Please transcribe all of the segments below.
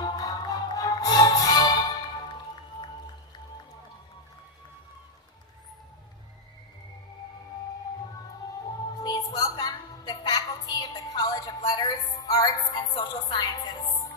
Please welcome the faculty of the College of Letters, Arts, and Social Sciences.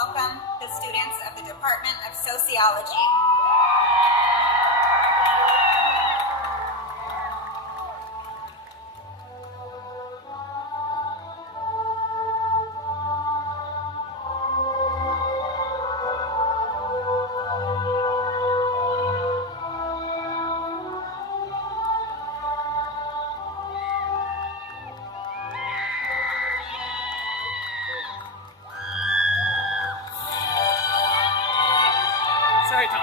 welcome the students of the Department of Sociology. Sorry, Tom.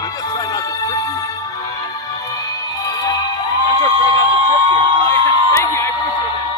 I'm just trying not to trip you. I'm just trying not to trip you. Oh, yeah. Thank you. I appreciate that.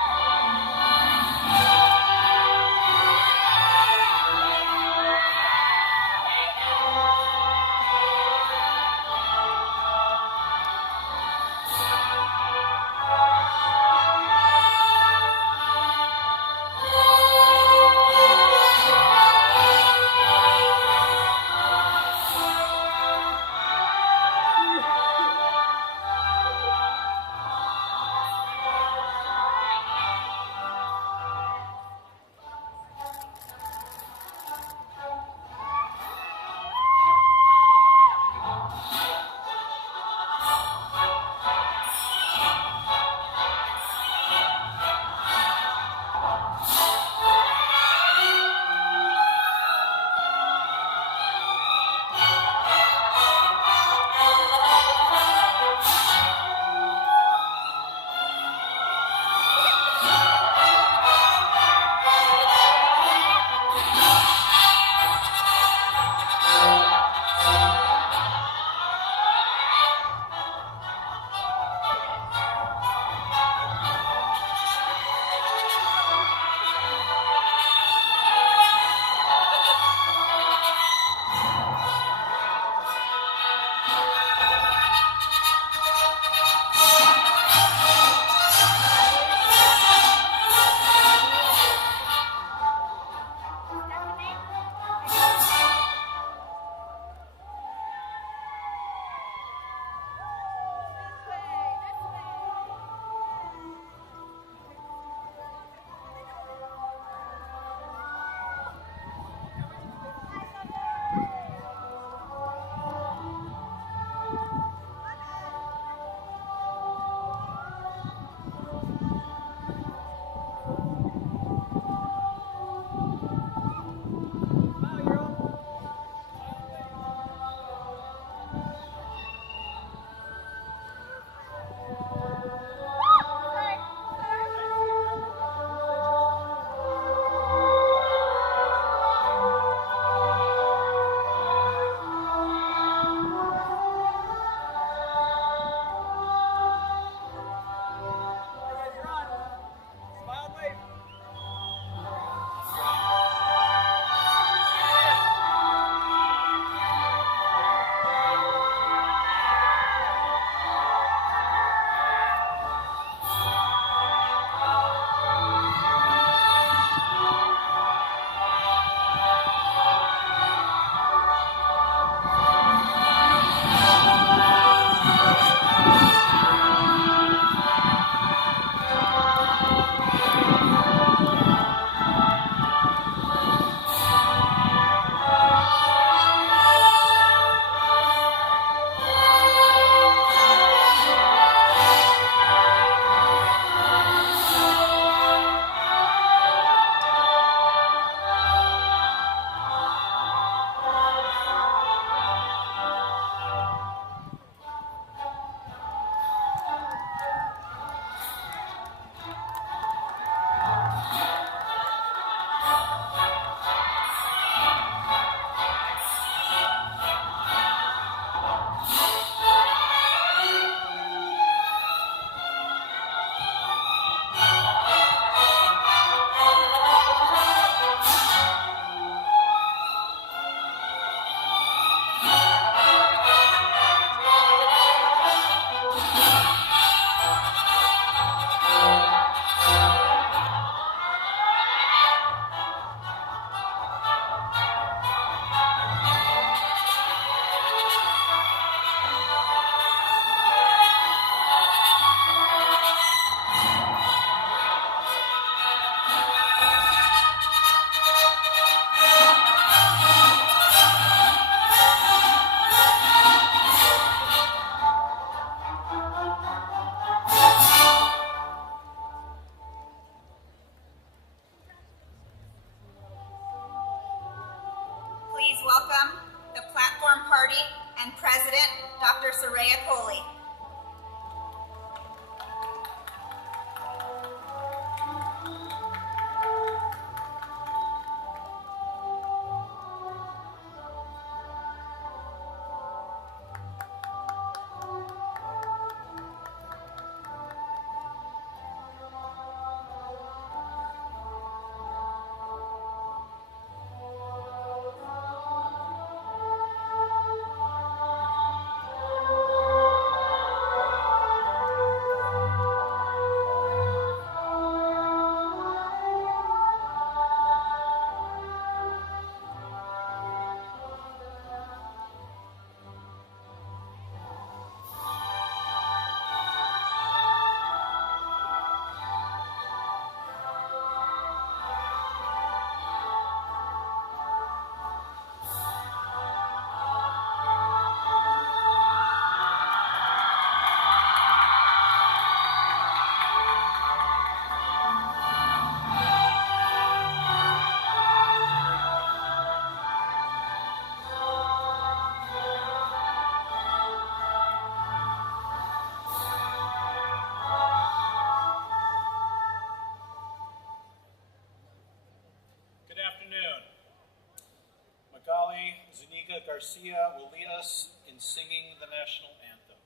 Garcia will lead us in singing the national anthem.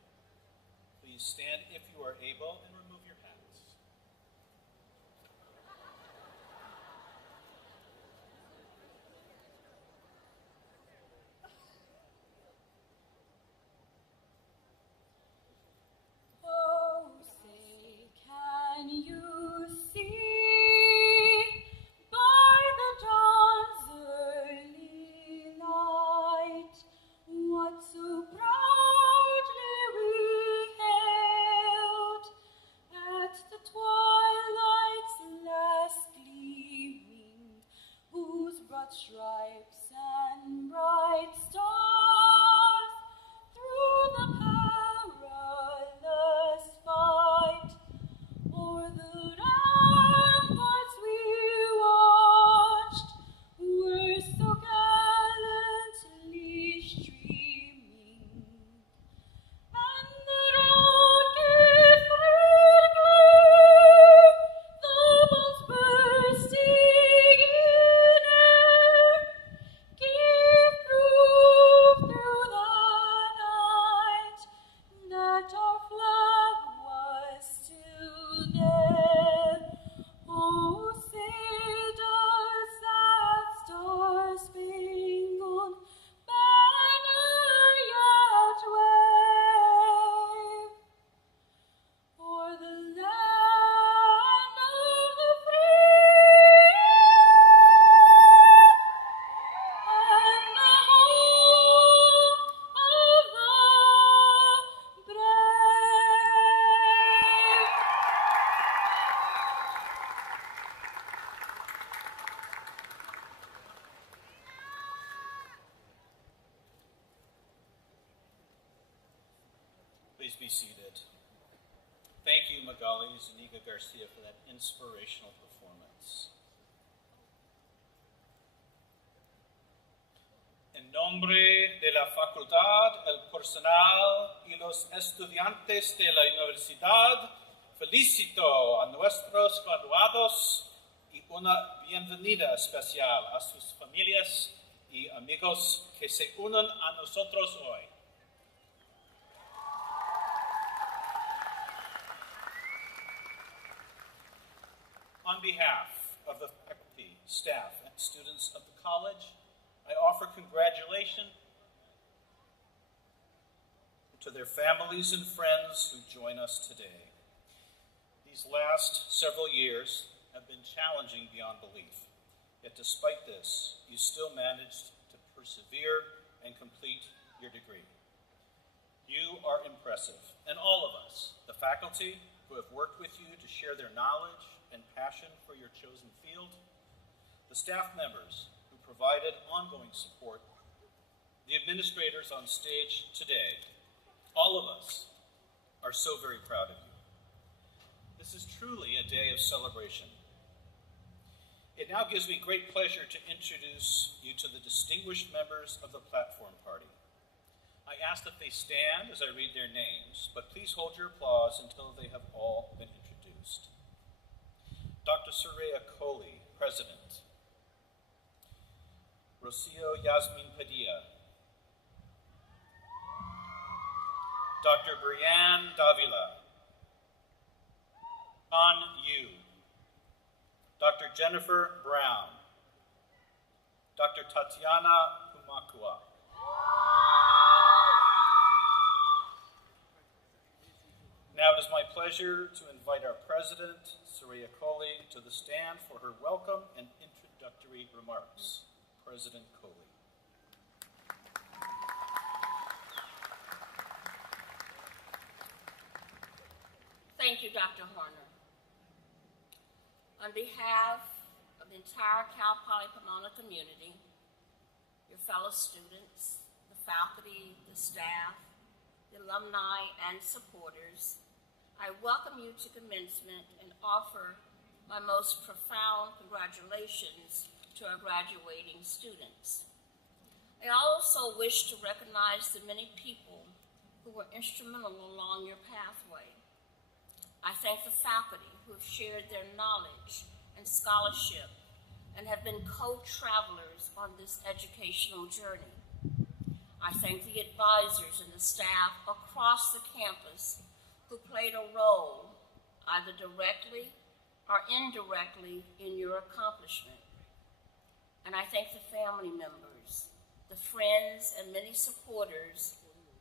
Please stand if you are able and remove your hats. Oh, say, can you see by the dawn's early light what so proudly we hailed at the twilight's last gleaming, whose broad stripes and bright stars through the perilous fight o'er the ramparts we watched were so gallantly streaming, and the rockets red glare, the bombs bursting in air, give proof through the night that our flag was still there. Oh, say does that star-spangled banner yet wave o'er the land of the free and the home of the brave? Please be seated. Thank you, Magali Zuniga Garcia, for that inspirational performance. En nombre de la facultad, el personal y los estudiantes de la universidad, felicito a nuestros graduados y una bienvenida especial a sus familias y amigos que se unen a nosotros hoy. On behalf of the faculty, staff, and students of the college, I offer congratulations to their families and friends who join us today. These last several years have been challenging beyond belief, yet despite this, you still managed to persevere and complete your degree. You are impressive, and all of us, the faculty who have worked with you to share their knowledge and passion for your chosen field, the staff members who provided ongoing support, the administrators on stage today, all of us are so very proud of you. This is truly a day of celebration. It now gives me great pleasure to introduce you to the distinguished members of the platform party. I ask that they stand as I read their names, but please hold your applause until they have all been introduced. Dr. Soraya Kohli, President. Rocio Yasmin Padilla. Dr. Brianne Davila. Han Yu. Dr. Jennifer Brown. Dr. Tatiana Pumakua. Now it is my pleasure to invite our president, Soraya Kohli, to the stand for her welcome and introductory remarks. President Kohli. Thank you, Dr. Horner. On behalf of the entire Cal Poly Pomona community, your fellow students, the faculty, the staff, the alumni, and supporters, I welcome you to commencement and offer my most profound congratulations to our graduating students. I also wish to recognize the many people who were instrumental along your pathway. I thank the faculty who have shared their knowledge and scholarship and have been co-travelers on this educational journey. I thank the advisors and the staff across the campus who played a role, either directly or indirectly, in your accomplishment. And I thank the family members, the friends, and many supporters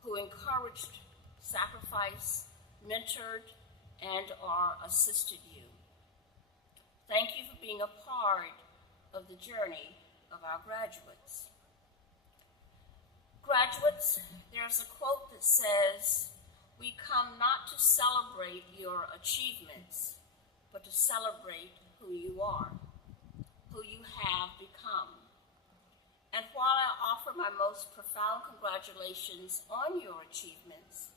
who encouraged, sacrificed, mentored, and/or assisted you. Thank you for being a part of the journey of our graduates. Graduates, there's a quote that says, "We come not to celebrate your achievements, but to celebrate who you are, who you have become." And while I offer my most profound congratulations on your achievements,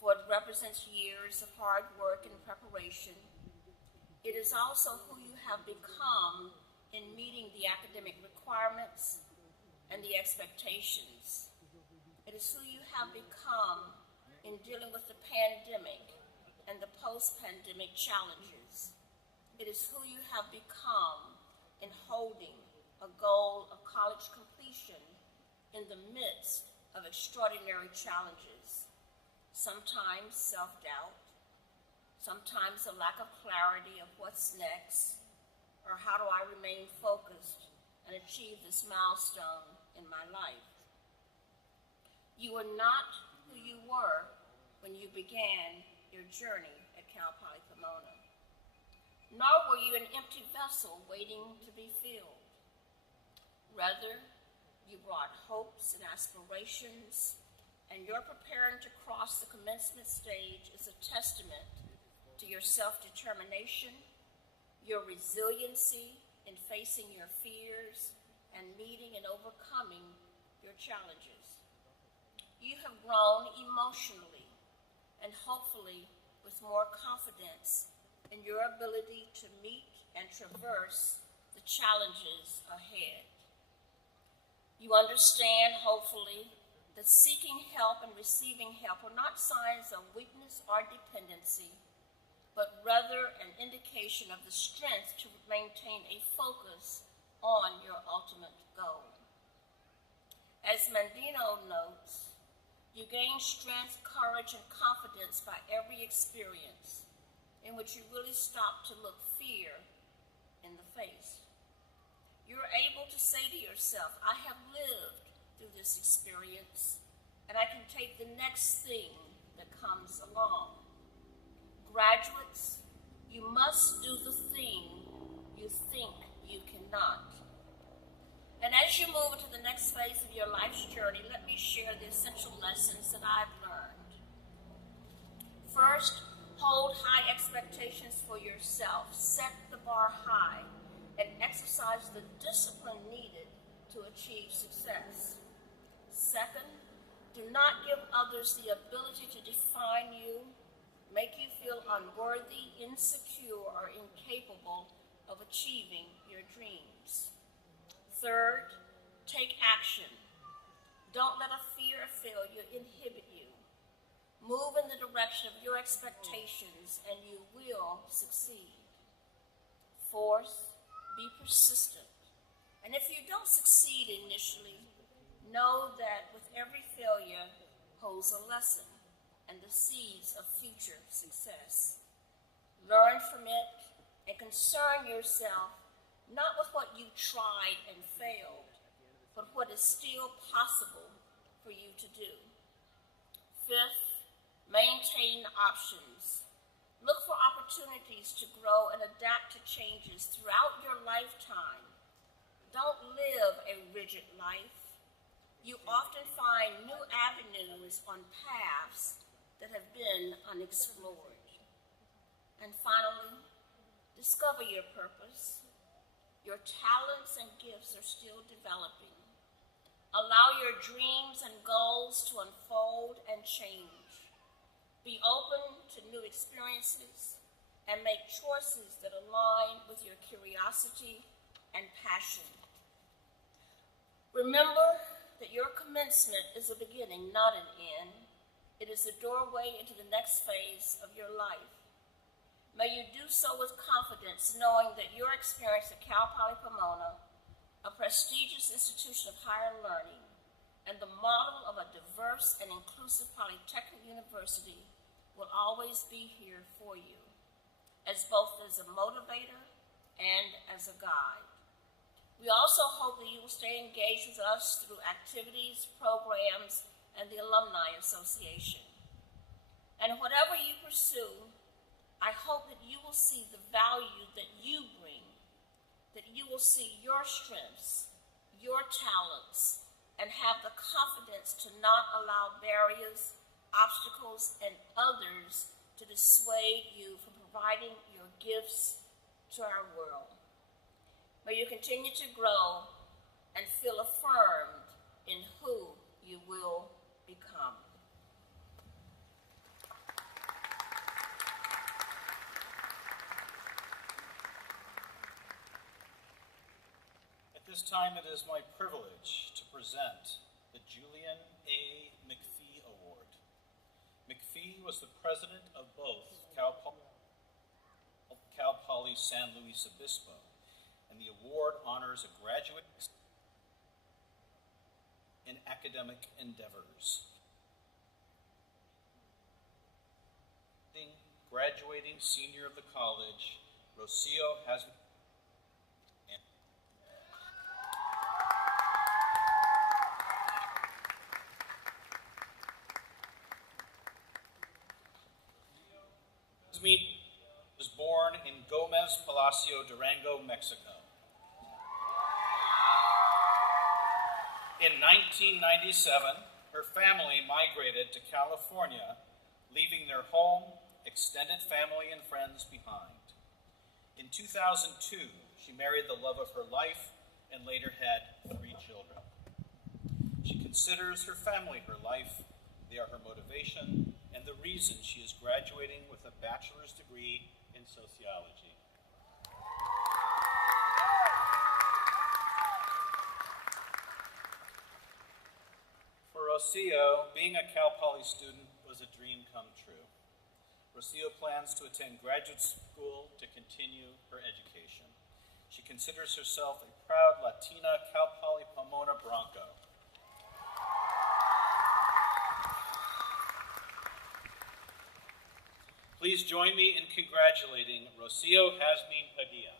for it represents years of hard work and preparation, it is also who you have become in meeting the academic requirements and the expectations. It is who you have become in dealing with the pandemic and the post-pandemic challenges. It is who you have become in holding a goal of college completion in the midst of extraordinary challenges, sometimes self-doubt, sometimes a lack of clarity of what's next, or how do I remain focused and achieve this milestone in my life. You are not who you were when you began your journey at Cal Poly Pomona, nor were you an empty vessel waiting to be filled. Rather, you brought hopes and aspirations, and your preparing to cross the commencement stage is a testament to your self-determination, your resiliency in facing your fears, and meeting and overcoming your challenges. You have grown emotionally and hopefully with more confidence in your ability to meet and traverse the challenges ahead. You understand, hopefully, that seeking help and receiving help are not signs of weakness or dependency, but rather an indication of the strength to maintain a focus on your ultimate goal. As Mandino notes, you gain strength, courage, and confidence by every experience in which you really stop to look fear in the face. You're able to say to yourself, I have lived through this experience, and I can take the next thing that comes along. Graduates, you must do the thing you think you cannot. And as you move into the next phase of your life's journey, let me share the essential lessons that I've learned. First, hold high expectations for yourself. Set the bar high and exercise the discipline needed to achieve success. Second, do not give others the ability to define you, make you feel unworthy, insecure, or incapable of achieving your dreams. Third, take action. Don't let a fear of failure inhibit you. Move in the direction of your expectations and you will succeed. Fourth, be persistent. And if you don't succeed initially, know that with every failure holds a lesson and the seeds of future success. Learn from it and concern yourself not with what you tried and failed, but what is still possible for you to do. Fifth, maintain options. Look for opportunities to grow and adapt to changes throughout your lifetime. Don't live a rigid life. You often find new avenues on paths that have been unexplored. And finally, discover your purpose. Your talents and gifts are still developing. Allow your dreams and goals to unfold and change. Be open to new experiences and make choices that align with your curiosity and passion. Remember that your commencement is a beginning, not an end. It is the doorway into the next phase of your life. May you do so with confidence, knowing that your experience at Cal Poly Pomona, a prestigious institution of higher learning, and the model of a diverse and inclusive polytechnic university will always be here for you, as both as a motivator and as a guide. We also hope that you will stay engaged with us through activities, programs, and the Alumni Association. And whatever you pursue, I hope that you will see the value that you bring, that you will see your strengths, your talents, and have the confidence to not allow barriers, obstacles, and others to dissuade you from providing your gifts to our world. May you continue to grow and feel affirmed in who you will become. At this time, it is my privilege to present the Julian A. McPhee Award. McPhee was the president of both Cal Poly San Luis Obispo, and the award honors a graduate in academic endeavors. Graduating senior of the college, Rocio has was born in Gomez Palacio, Durango, Mexico. In 1997, her family migrated to California, leaving their home, extended family, and friends behind. In 2002, she married the love of her life and later had 3 children. She considers her family her life. They are her motivation and the reason she is graduating with a bachelor's degree in sociology. For Rocio, being a Cal Poly student was a dream come true. Rocio plans to attend graduate school to continue her education. She considers herself a proud Latina Cal Poly Pomona Bronco. Please join me in congratulating Rocio Hasmin Padilla.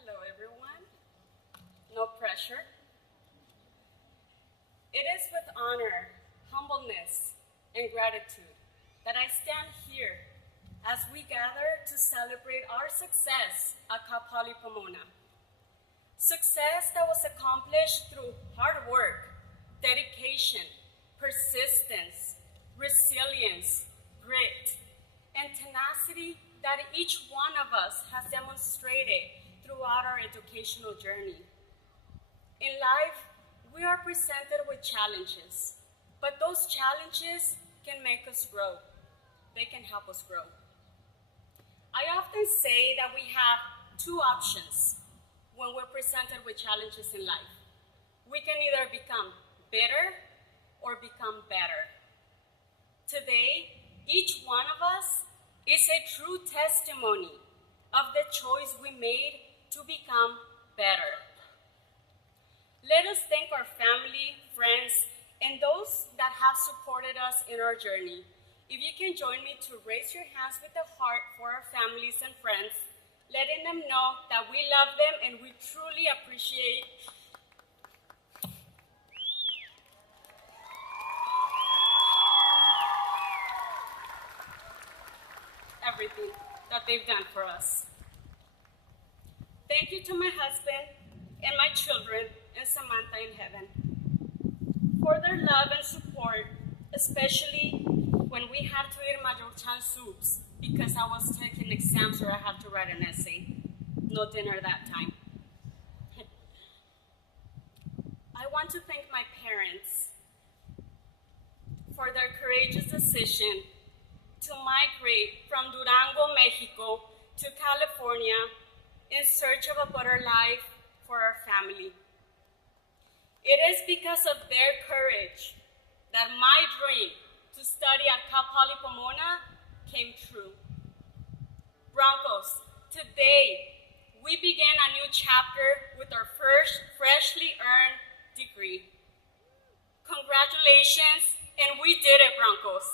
Hello, everyone. No pressure. It is with honor, humbleness, and gratitude that I stand here as we gather to celebrate our success at Cal Poly Pomona. Success that was accomplished through hard work, dedication, persistence, resilience, grit, and tenacity that each one of us has demonstrated throughout our educational journey. In life, we are presented with challenges, but those challenges can make us grow. They can help us grow. I often say that we have 2 options when we're presented with challenges in life. We can either become bitter or become better. Today, each one of us is a true testimony of the choice we made to become better. Let us thank our family, friends, and those that have supported us in our journey. If you can join me to raise your hands with a heart for our families and friends, letting them know that we love them and we truly appreciate everything that they've done for us. Thank you to my husband and my children and Samantha in heaven. for their love and support, especially when we had to eat Maruchan soups because I was taking exams where I had to write an essay. No dinner that time. I want to thank my parents for their courageous decision to migrate from Durango, Mexico to California in search of a better life for our family. It is because of their courage that my dream to study at Cal Poly Pomona came true. Broncos, today we began a new chapter with our first freshly earned degree. Congratulations, and we did it, Broncos.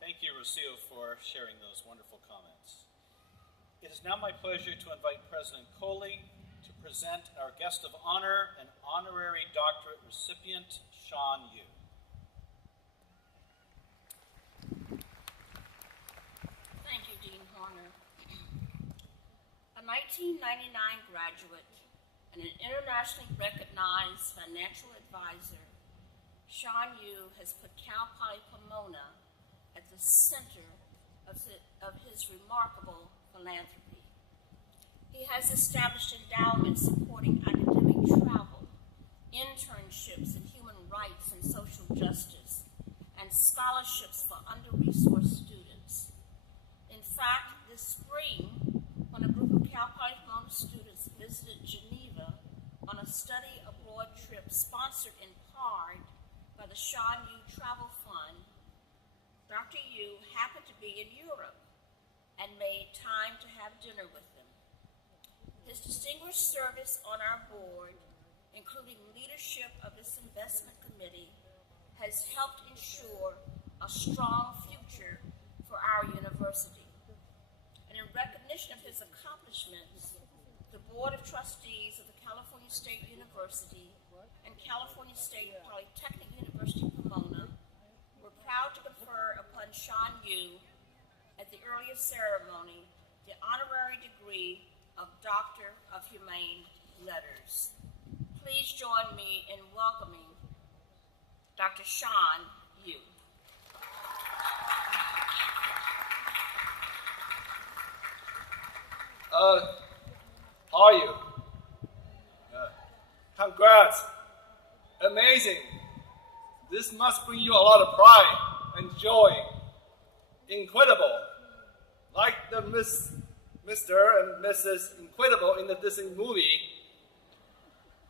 Thank you, Rocio, for sharing those wonderful comments. It is now my pleasure to invite President Coley to present our guest of honor and honorary doctorate recipient, Sean Yu. Thank you, Dean Horner. A 1999 graduate and an internationally recognized financial advisor, Sean Yu has put Cal Poly Pomona at the center of his remarkable philanthropy. He has established endowments supporting academic travel, internships in human rights and social justice, and scholarships for under-resourced students. In fact, this spring, when a group of Cal Poly Pomona students visited Geneva on a study abroad trip sponsored in part by the Sean Yu Travel Fund, Dr. Yu happened to be in Europe and made time to have dinner with them. His distinguished service on our board, including leadership of this investment committee, has helped ensure a strong future for our university. And in recognition of his accomplishments, the Board of Trustees of the California State University and California State Polytechnic University Pomona were proud to confer upon Sean Yu at the earlier ceremony the honorary degree of Doctor of Humane Letters. Please join me in welcoming Dr. Sean Yu. How are you? Congrats. Amazing. This must bring you a lot of pride and joy. Incredible. Like the Mr. and Mrs. Incredible in the Disney movie,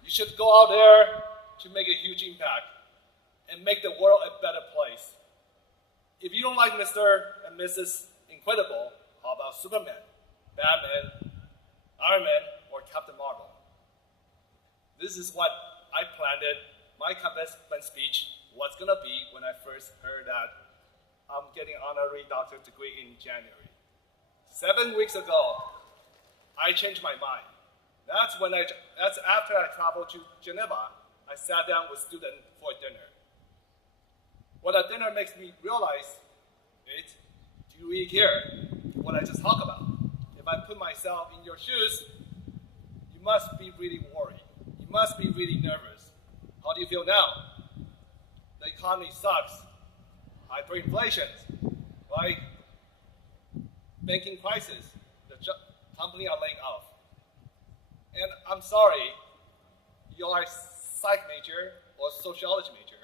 you should go out there to make a huge impact and make the world a better place. If you don't like Mr. and Mrs. Incredible, how about Superman, Batman, Iron Man, or Captain Marvel? This is what I planned my commencement speech was gonna be when I first heard that I'm getting an honorary doctorate degree in January. 7 weeks ago, I changed my mind. That's after I traveled to Geneva. I sat down with students for dinner. What that dinner makes me realize is, do you really care what I just talked about? If I put myself in your shoes, you must be really worried. You must be really nervous. How do you feel now? The economy sucks. Hyperinflation, right? Banking crisis. The company are laying off. And I'm sorry, you are a psych major or sociology major.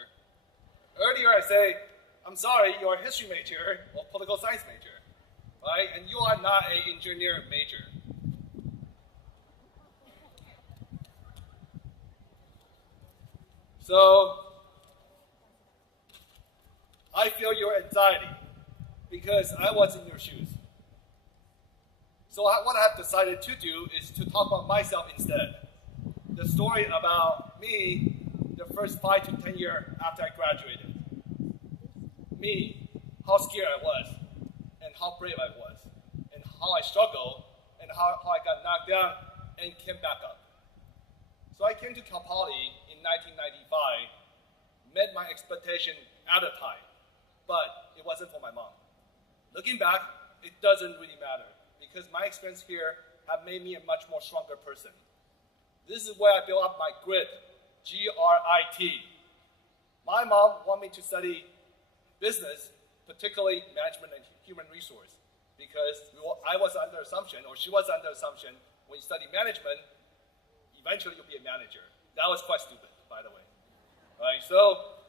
Earlier I say, I'm sorry, you're a history major or political science major, right? And you are not an engineer major. So, I feel your anxiety because I was in your shoes. So what I have decided to do is to talk about myself instead. The story about me the first 5 to 10 years after I graduated. Me, how scared I was, and how brave I was, and how I struggled, and how I got knocked down and came back up. So I came to Cal Poly in 1995, met my expectation at the time, but it wasn't for my mom. Looking back, it doesn't really matter because my experience here have made me a much more stronger person. This is where I built up my grit, G-R-I-T. My mom wanted me to study business, particularly management and human resource, because I was under assumption, or she was under assumption, when you study management, eventually you'll be a manager. That was quite stupid, by the way. Right? So,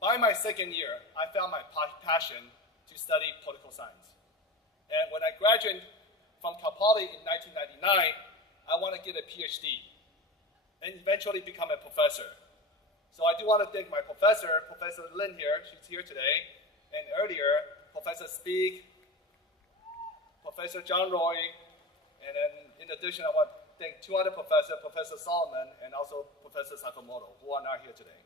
by my second year, I found my passion to study political science. And when I graduated from Cal Poly in 1999, I want to get a PhD and eventually become a professor. So I do want to thank my professor, Professor Lin here, she's here today, and earlier, Professor Speak, Professor John Roy, and then in addition, I want to thank two other professors, Professor Solomon and also Professor Sakamoto, who are not here today.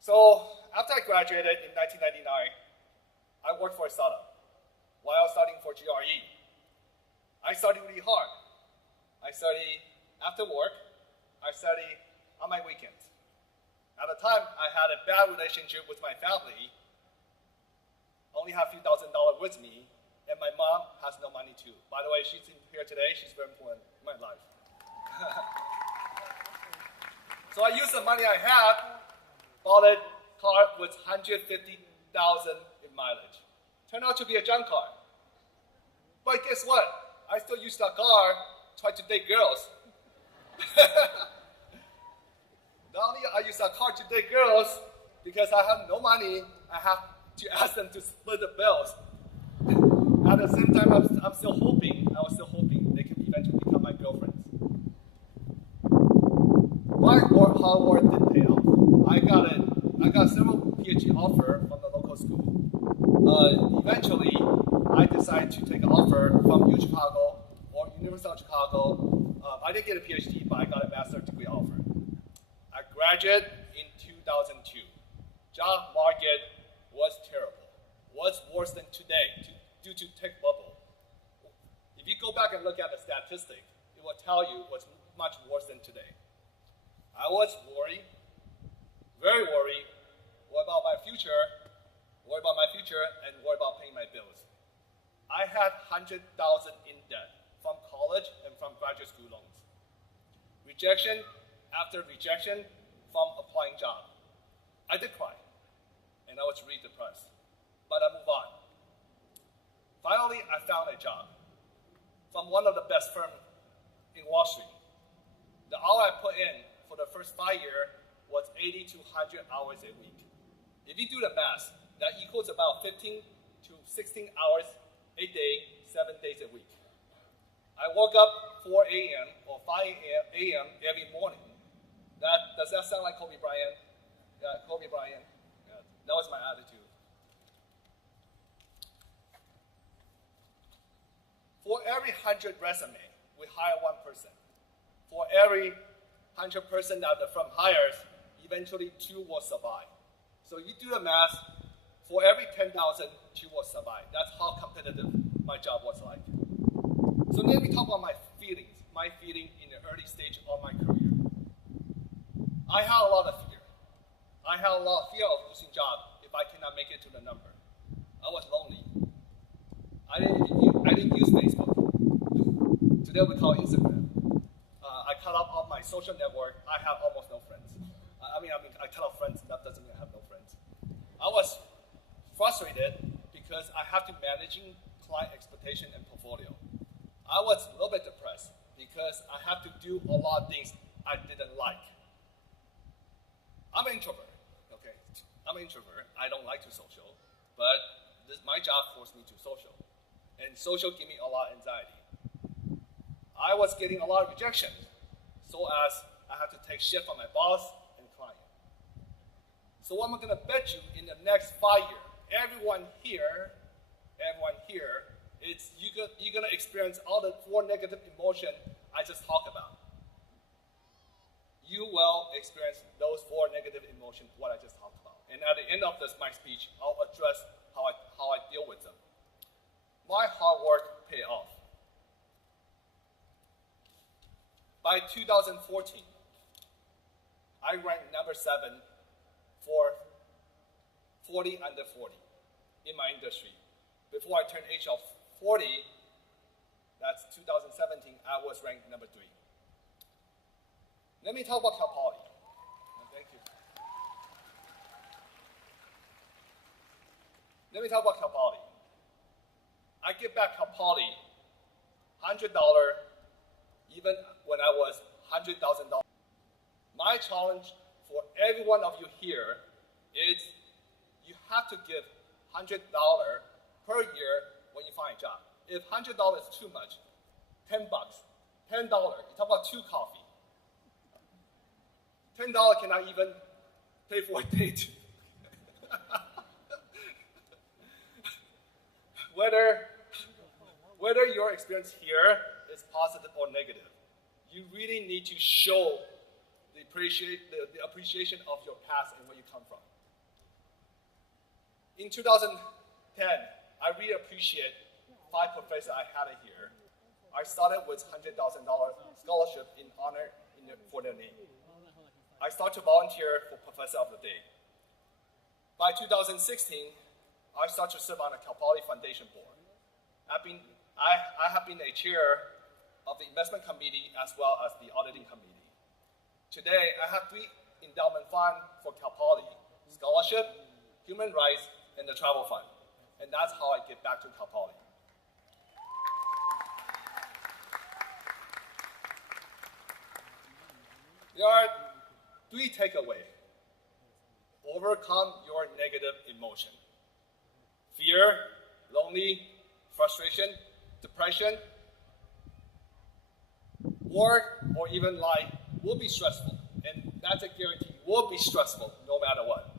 So after I graduated in 1999, I worked for a startup while studying for GRE. I studied really hard. I studied after work. I studied on my weekends. At the time, I had a bad relationship with my family, only have a few $1,000s with me, and my mom has no money too. By the way, she's here today. She's very important in my life. So I used the money I had, bought a car with 150,000 in mileage. Turned out to be a junk car. But guess what? I still use that car, try to date girls. Not only I use that car to date girls, because I have no money, I have to ask them to split the bills. At the same time, I was still hoping they could eventually become my girlfriends. My hard work did pay off. I got several PhD offers from the local school. Eventually, I decided to take an offer from UChicago or University of Chicago. I didn't get a PhD, but I got a master's degree offer. I graduated in 2002. Job market was terrible. Was worse than today due to tech bubble. If you go back and look at the statistic, it will tell you what's much worse than today. I was worried, very worried, worried about my future, and worried about paying my bills. I had $100,000 in debt from college and from graduate school loans. Rejection after rejection from applying job. I did cry, and I was really depressed, but I moved on. Finally, I found a job from one of the best firms in Wall Street. The hour I put in for the first 5 years was 80 to 100 hours a week. If you do the math, that equals about 15 to 16 hours a day, 7 days a week. I woke up 4 a.m. or 5 a.m. every morning. Does that sound like Kobe Bryant? Yeah, Kobe Bryant. Yeah, that was my attitude. For every 100 resume, we hire one person. For every 100 person that the firm hires, eventually 2 will survive. So you do the math, for every 10,000, 2 will survive. That's how competitive my job was like. So let me talk about my feeling in the early stage of my career. I had a lot of fear. I had a lot of fear of losing job if I cannot make it to the number. I was lonely. I didn't use Facebook. Today we call it Instagram. I cut off all my social network. I have almost no friends. I cut off friends. That doesn't mean I have no friends. I was frustrated because I have to manage client expectation and portfolio. I was a little bit depressed because I have to do a lot of things I didn't like. I'm an introvert, okay? I'm an introvert. I don't like to social, but my job forced me to social. And social gave me a lot of anxiety. I was getting a lot of rejection, so as I have to take shit from my boss and client. So what I'm gonna bet you in the next 5 years, everyone here, you're gonna experience all the 4 negative emotions I just talked about. You will experience those 4 negative emotions, what I just talked about. And at the end of my speech, I'll address how I deal with them. My hard work paid off. By 2014, I ranked number 7 for 40 under 40 in my industry. Before I turned age of 40, that's 2017, I was ranked number 3. Let me talk about Cal Poly. Thank you. Let me talk about Cal Poly. I give back Cal Poly $100 even when I was $100,000. My challenge for every one of you here is you have to give $100 per year when you find a job. If $100 is too much, $10, $10, you talk about 2 coffee. $10 cannot even pay for a date. Whether your experience here is positive or negative, you really need to show the appreciation of your past and where you come from. In 2010, I really appreciate 5 professors I had here. I started with $100,000 scholarship in honor for their name. I started to volunteer for Professor of the Day. By 2016, I started to serve on the Cal Poly Foundation Board. I have been a chair of the investment committee as well as the auditing committee. Today, I have 3 endowment funds for Cal Poly: scholarship, human rights, and the travel fund. And that's how I give back to Cal Poly. There are 3 takeaways. Overcome your negative emotion. Fear, lonely, frustration, depression, work, or even life will be stressful. And that's a guarantee, will be stressful no matter what.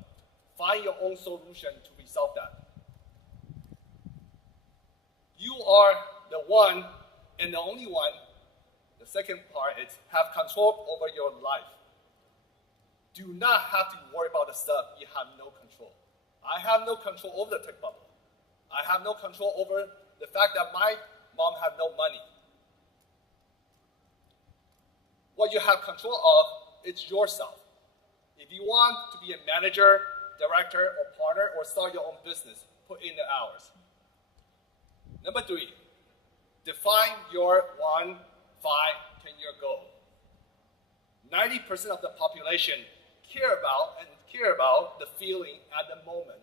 Find your own solution to resolve that. You are the one and the only one. The second part is have control over your life. Do not have to worry about the stuff you have no control. I have no control over the tech bubble. I have no control over the fact that my mom had no money. What you have control of is yourself. If you want to be a manager, director, or partner, or start your own business, put in the hours. Number 3, define your 1, 5, 10-year goal. 90% of the population care about the feeling at the moment.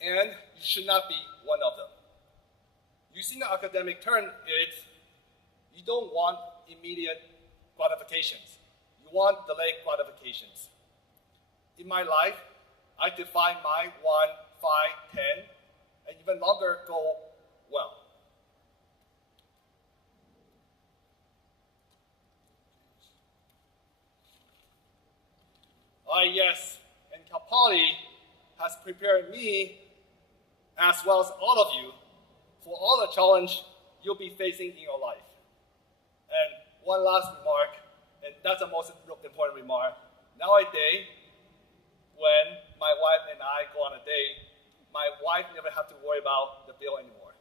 And you should not be one of them. Using the academic term, you don't want immediate gratifications. You want delayed gratifications. In my life, I define my 1, 5, 10, and even longer goal well. Yes, and Cal Poly has prepared me, as well as all of you, for all the challenge you'll be facing in your life. And one last remark, and that's the most important remark. Nowadays, when my wife and I go on a date, my wife never have to worry about the bill anymore.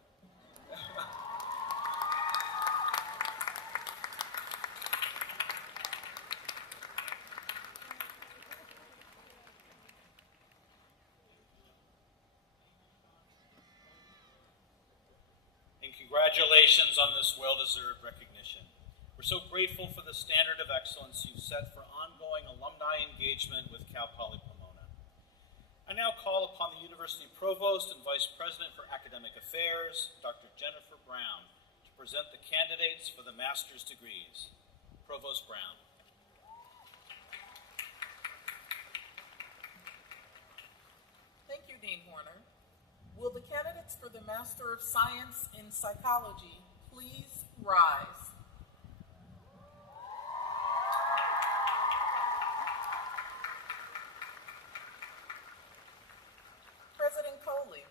Congratulations on this well-deserved recognition. We're so grateful for the standard of excellence you've set for ongoing alumni engagement with Cal Poly Pomona. I now call upon the University Provost and Vice President for Academic Affairs, Dr. Jennifer Brown, to present the candidates for the master's degrees. Provost Brown. Thank you, Dean Horner. Will the candidates for the Master of Science in Psychology please rise? President Coley,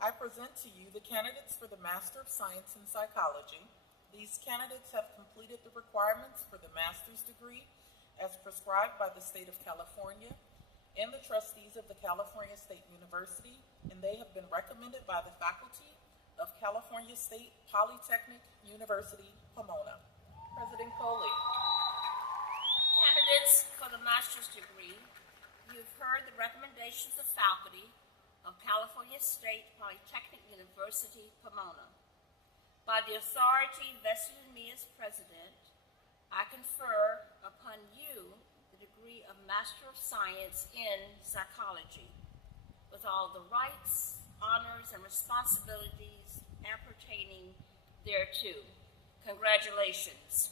I present to you the candidates for the Master of Science in Psychology. These candidates have completed the requirements for the master's degree as prescribed by the state of California and the trustees of the California State University, and they have been recommended by the faculty of California State Polytechnic University, Pomona. President Coley. Candidates for the master's degree, you've heard the recommendations of faculty of California State Polytechnic University, Pomona. By the authority vested in me as president, I confer upon you the degree of Master of Science in Psychology, with all the rights, honors, and responsibilities appertaining thereto. Congratulations.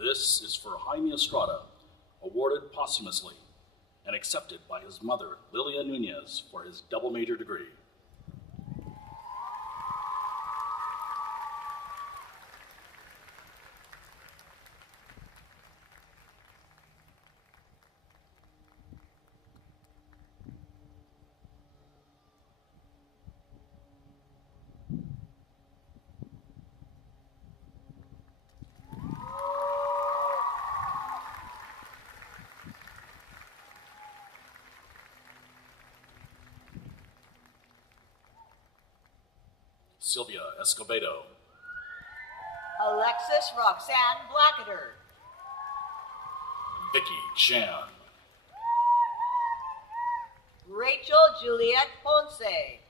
This is for Jaime Estrada, awarded posthumously and accepted by his mother, Lilia Nunez, for his double major degree. Sylvia Escobedo, Alexis Roxanne Blackader, Vicky Chan, Rachel Juliette Ponce,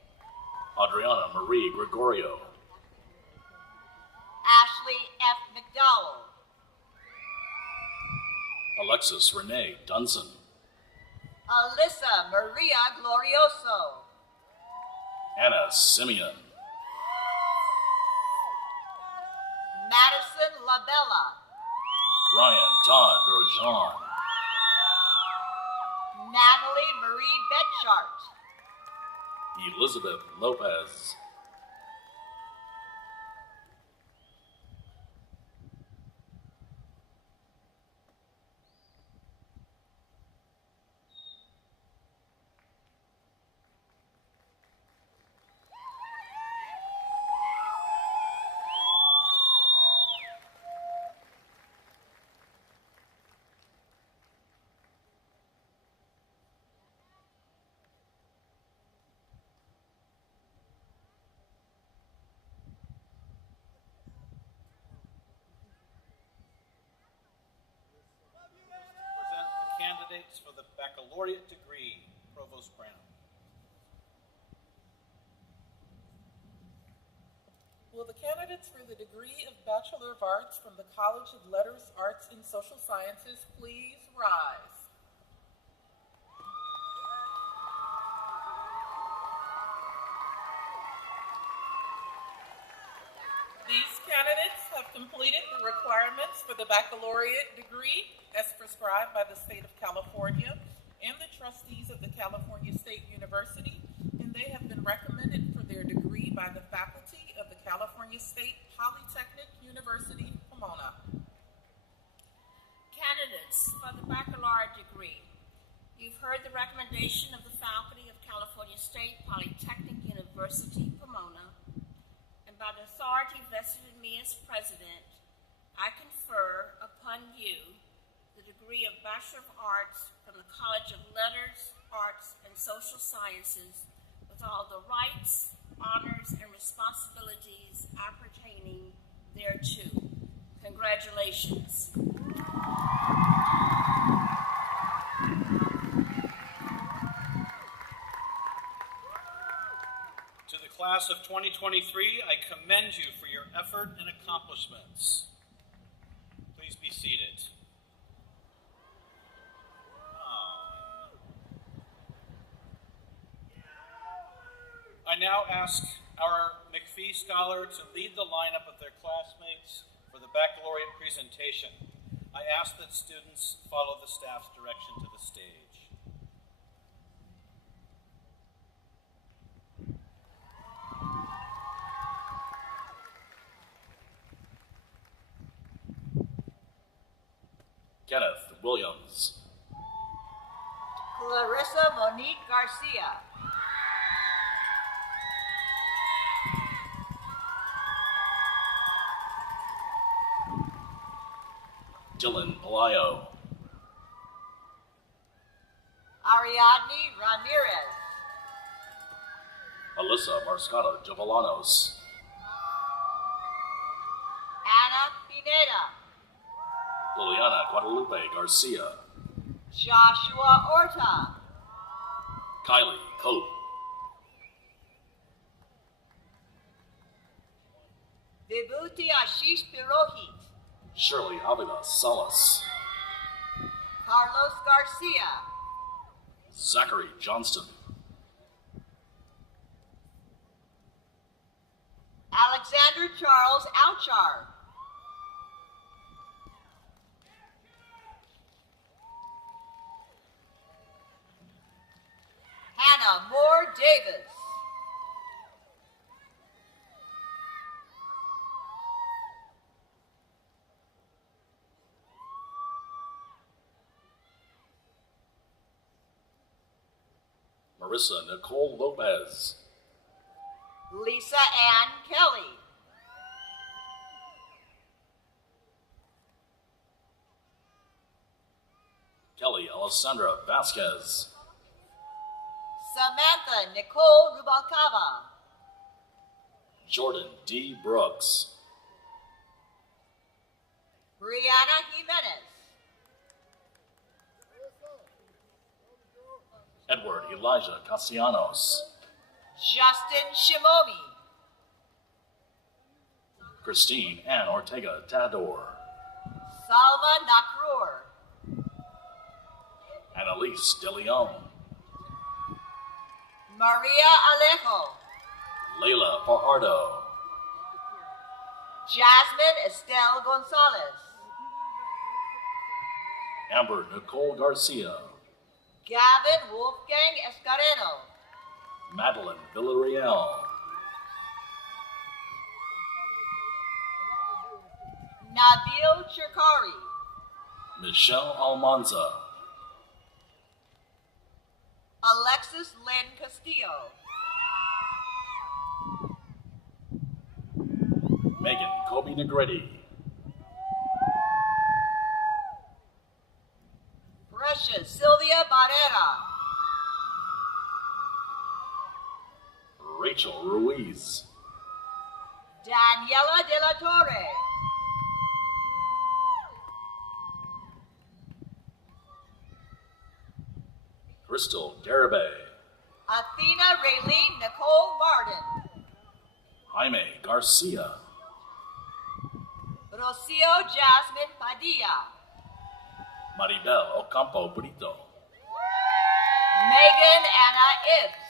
Adriana Marie Gregorio, Ashley F. McDowell, Alexis Renee Dunson, Alyssa Maria Glorioso, Anna Simeon, Madison Labella, Ryan Todd Grosjean, Natalie Marie Betchart, Elizabeth Lopez, Candidates for the baccalaureate degree, Provost Brown. Will the candidates for the degree of Bachelor of Arts from the College of Letters, Arts, and Social Sciences please rise? These candidates have completed the requirements for the baccalaureate degree as prescribed by the state of California and the trustees of the California State University, and they have been recommended for their degree by the faculty of the California State Polytechnic University, Pomona. Candidates for the baccalaureate degree, you've heard the recommendation of the faculty of California State Polytechnic University, Pomona, and by the authority vested in me as president, I confer upon you the degree of Bachelor of Arts from the College of Letters, Arts, and Social Sciences with all the rights, honors, and responsibilities appertaining thereto. Congratulations. To the class of 2023, I commend you for your effort and accomplishments. Please be seated. I now ask our McPhee Scholar to lead the lineup of their classmates for the baccalaureate presentation. I ask that students follow the staff's direction to the stage. Kenneth Williams. Clarissa Monique Garcia. Dylan Palayo. Ariadne Ramirez. Alyssa Marscata Jovellanos. Anna Pineda. Liliana Guadalupe Garcia. Joshua Orta. Kylie Cope. Vibhuti Ashish Pirohit. Shirley Avila Salas. Carlos Garcia. Zachary Johnston. Alexander Charles Ouchard. Hannah Moore Davis. Marissa Nicole Lopez. Lisa Ann Kelly. Kelly Alessandra Vasquez. Samantha Nicole Rubalcava. Jordan D. Brooks. Brianna Jimenez. Edward Elijah Castellanos. Justin Shimomi. Christine Ann Ortega Tador. Salma Nakrur. Annalise De Leon. Maria Alejo. Leila Fajardo. Jasmine Estelle Gonzalez. Amber Nicole Garcia. Gavin Wolfgang Escareno. Madeline Villarreal. Nabil Chirkari. Michelle Almanza. Alexis Lynn Castillo. Megan Kobe Negretti. Precious Sylvia Barrera. Rachel Ruiz. Daniela De La Torre. Crystal Garibay. Athena Raylene Nicole Martin. Jaime Garcia. Rocio Jasmine Padilla. Maribel Ocampo Brito. Megan Anna Ibbs.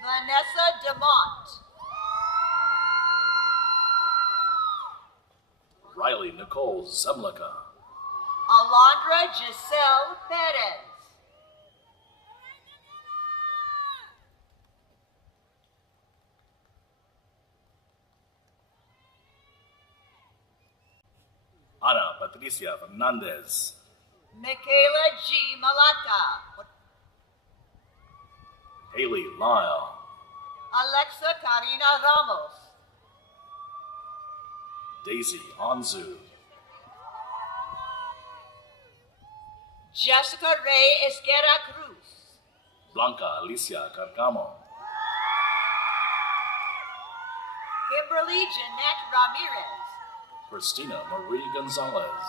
Vanessa DeMont. Riley Nicole Zemlicka. Alondra Giselle Perez. Ana Patricia Fernandez. Michaela G. Malata. Haley Lyle. Alexa Karina Ramos. Daisy Anzu. Jessica Ray Esquera Cruz. Blanca Alicia Carcamo. Kimberly Jeanette Ramirez. Christina Marie Gonzalez.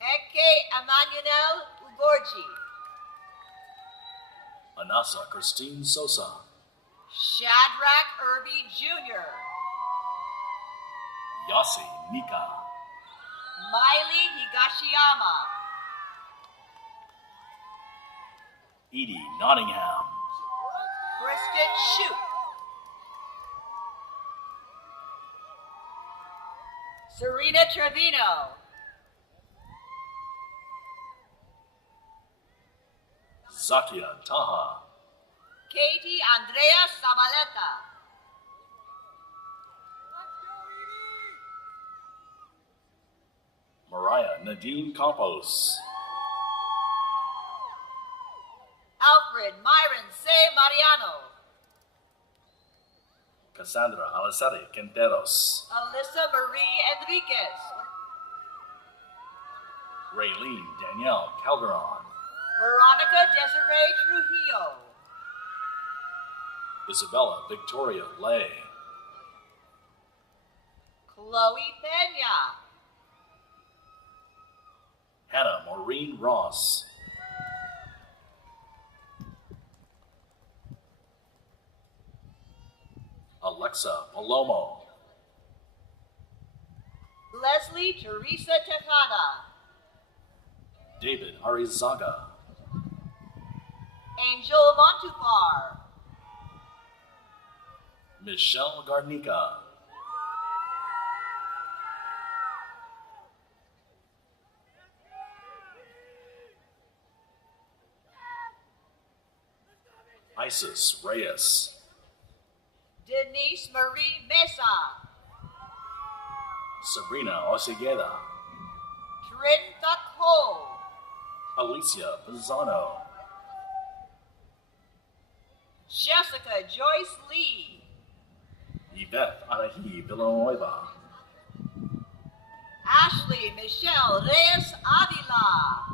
Eke Emmanuel Ugorji. Manasa Christine Sosa. Shadrach Irby Jr., Yasi Nika. Miley Higashiyama, Edie Nottingham. Kristen Shoup, Serena Trevino, Zakia Taha. Katie Andrea Zabaleta, Mariah Nadine Campos. Alfred Myron C. Mariano, Cassandra Alessari Quinteros. Alyssa Marie Enriquez, Raylene Danielle Calderon. Veronica Desiree Trujillo, Isabella Victoria Lay. Chloe Pena, Hannah Maureen Ross. Alexa Palomo. Leslie Teresa Tejada, David Arizaga. Angel Montufar, Michelle Garnica. Isis Reyes. Denise Marie Mesa, Sabrina Osegueda. Trinta Cole, Alicia Pisano. Jessica Joyce Lee, Yvette Anahi Villanueva. Ashley Michelle Reyes Avila,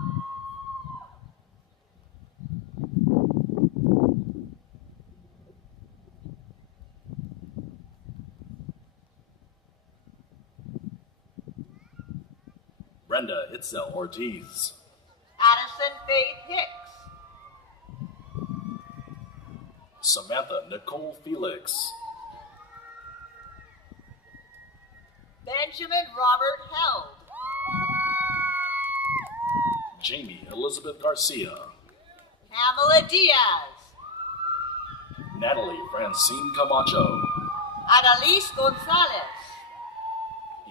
Brenda Itzel Ortiz. Addison Faith Hicks, Samantha Nicole Felix. Benjamin Robert Held, Jamie Elizabeth Garcia. Pamela Diaz, Natalie Francine Camacho. Annalise Gonzalez,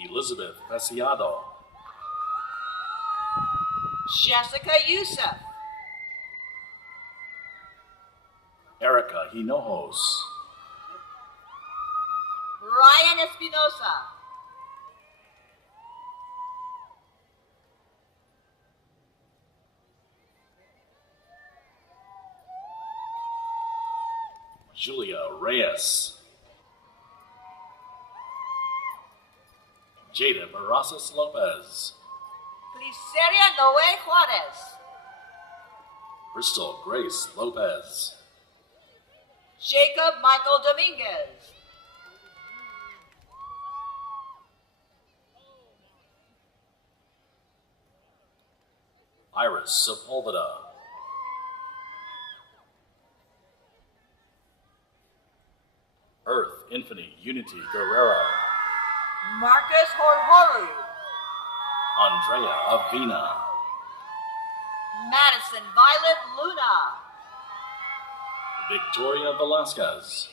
Elizabeth Preciado. Jessica Youssef, Erica Hinojos. Ryan Espinosa, Julia Reyes. Jada Barraces Lopez. Gliceria Noé Juarez, Crystal Grace Lopez. Jacob Michael Dominguez, Iris Sepulveda. Earth Infinite Unity Guerrero. Marcus Horhoru, Andrea Avina. Madison Violet Luna, Victoria Velasquez.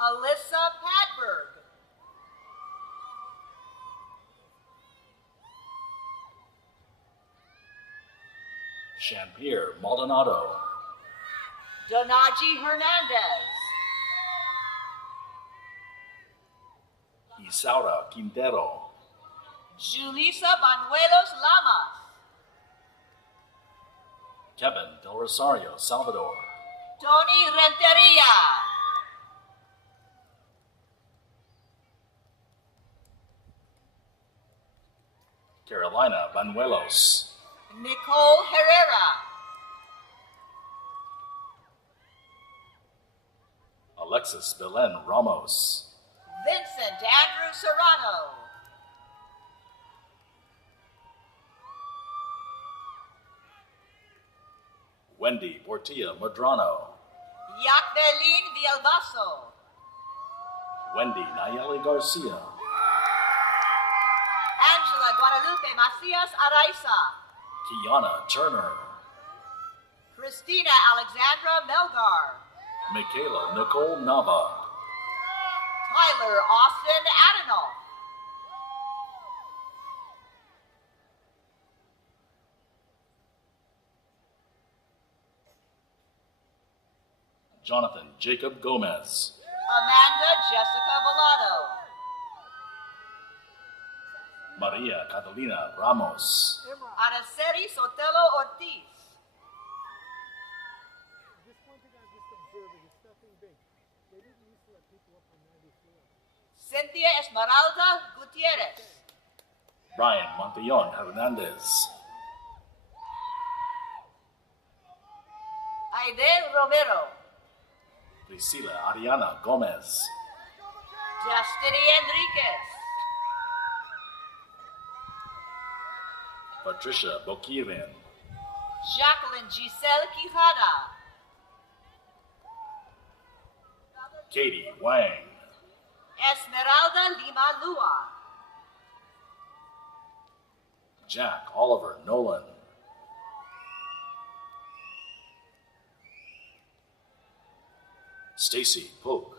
Alyssa Patberg, Champierre Maldonado. Donaji Hernandez, Isaura Quintero. Julissa Banuelos Lamas, Kevin Del Rosario Salvador. Tony Renteria, Carolina Banuelos. Nicole Herrera, Alexis Belen Ramos. Vincent Andrew Serrano, Wendy Portilla Medrano, Jacqueline Villalbazo, Wendy Nayeli Garcia, Angela Guadalupe Macias Araiza, Kiana Turner, Christina Alexandra Melgar, Michaela Nicole Nava, Tyler Austin Adenoff, Jonathan Jacob Gomez, Amanda Jessica Volado, Maria Catalina Ramos, Araceli Sotelo Ortiz, Cynthia Esmeralda Gutierrez, Ryan Montillon Hernandez, Aide Romero, Priscila Ariana Gomez, Destiny Enriquez, Patricia Bokirin, Jacqueline Giselle Quijada, Katie Wang, Esmeralda Lima Lua, Jack Oliver Nolan, Stacy Polk,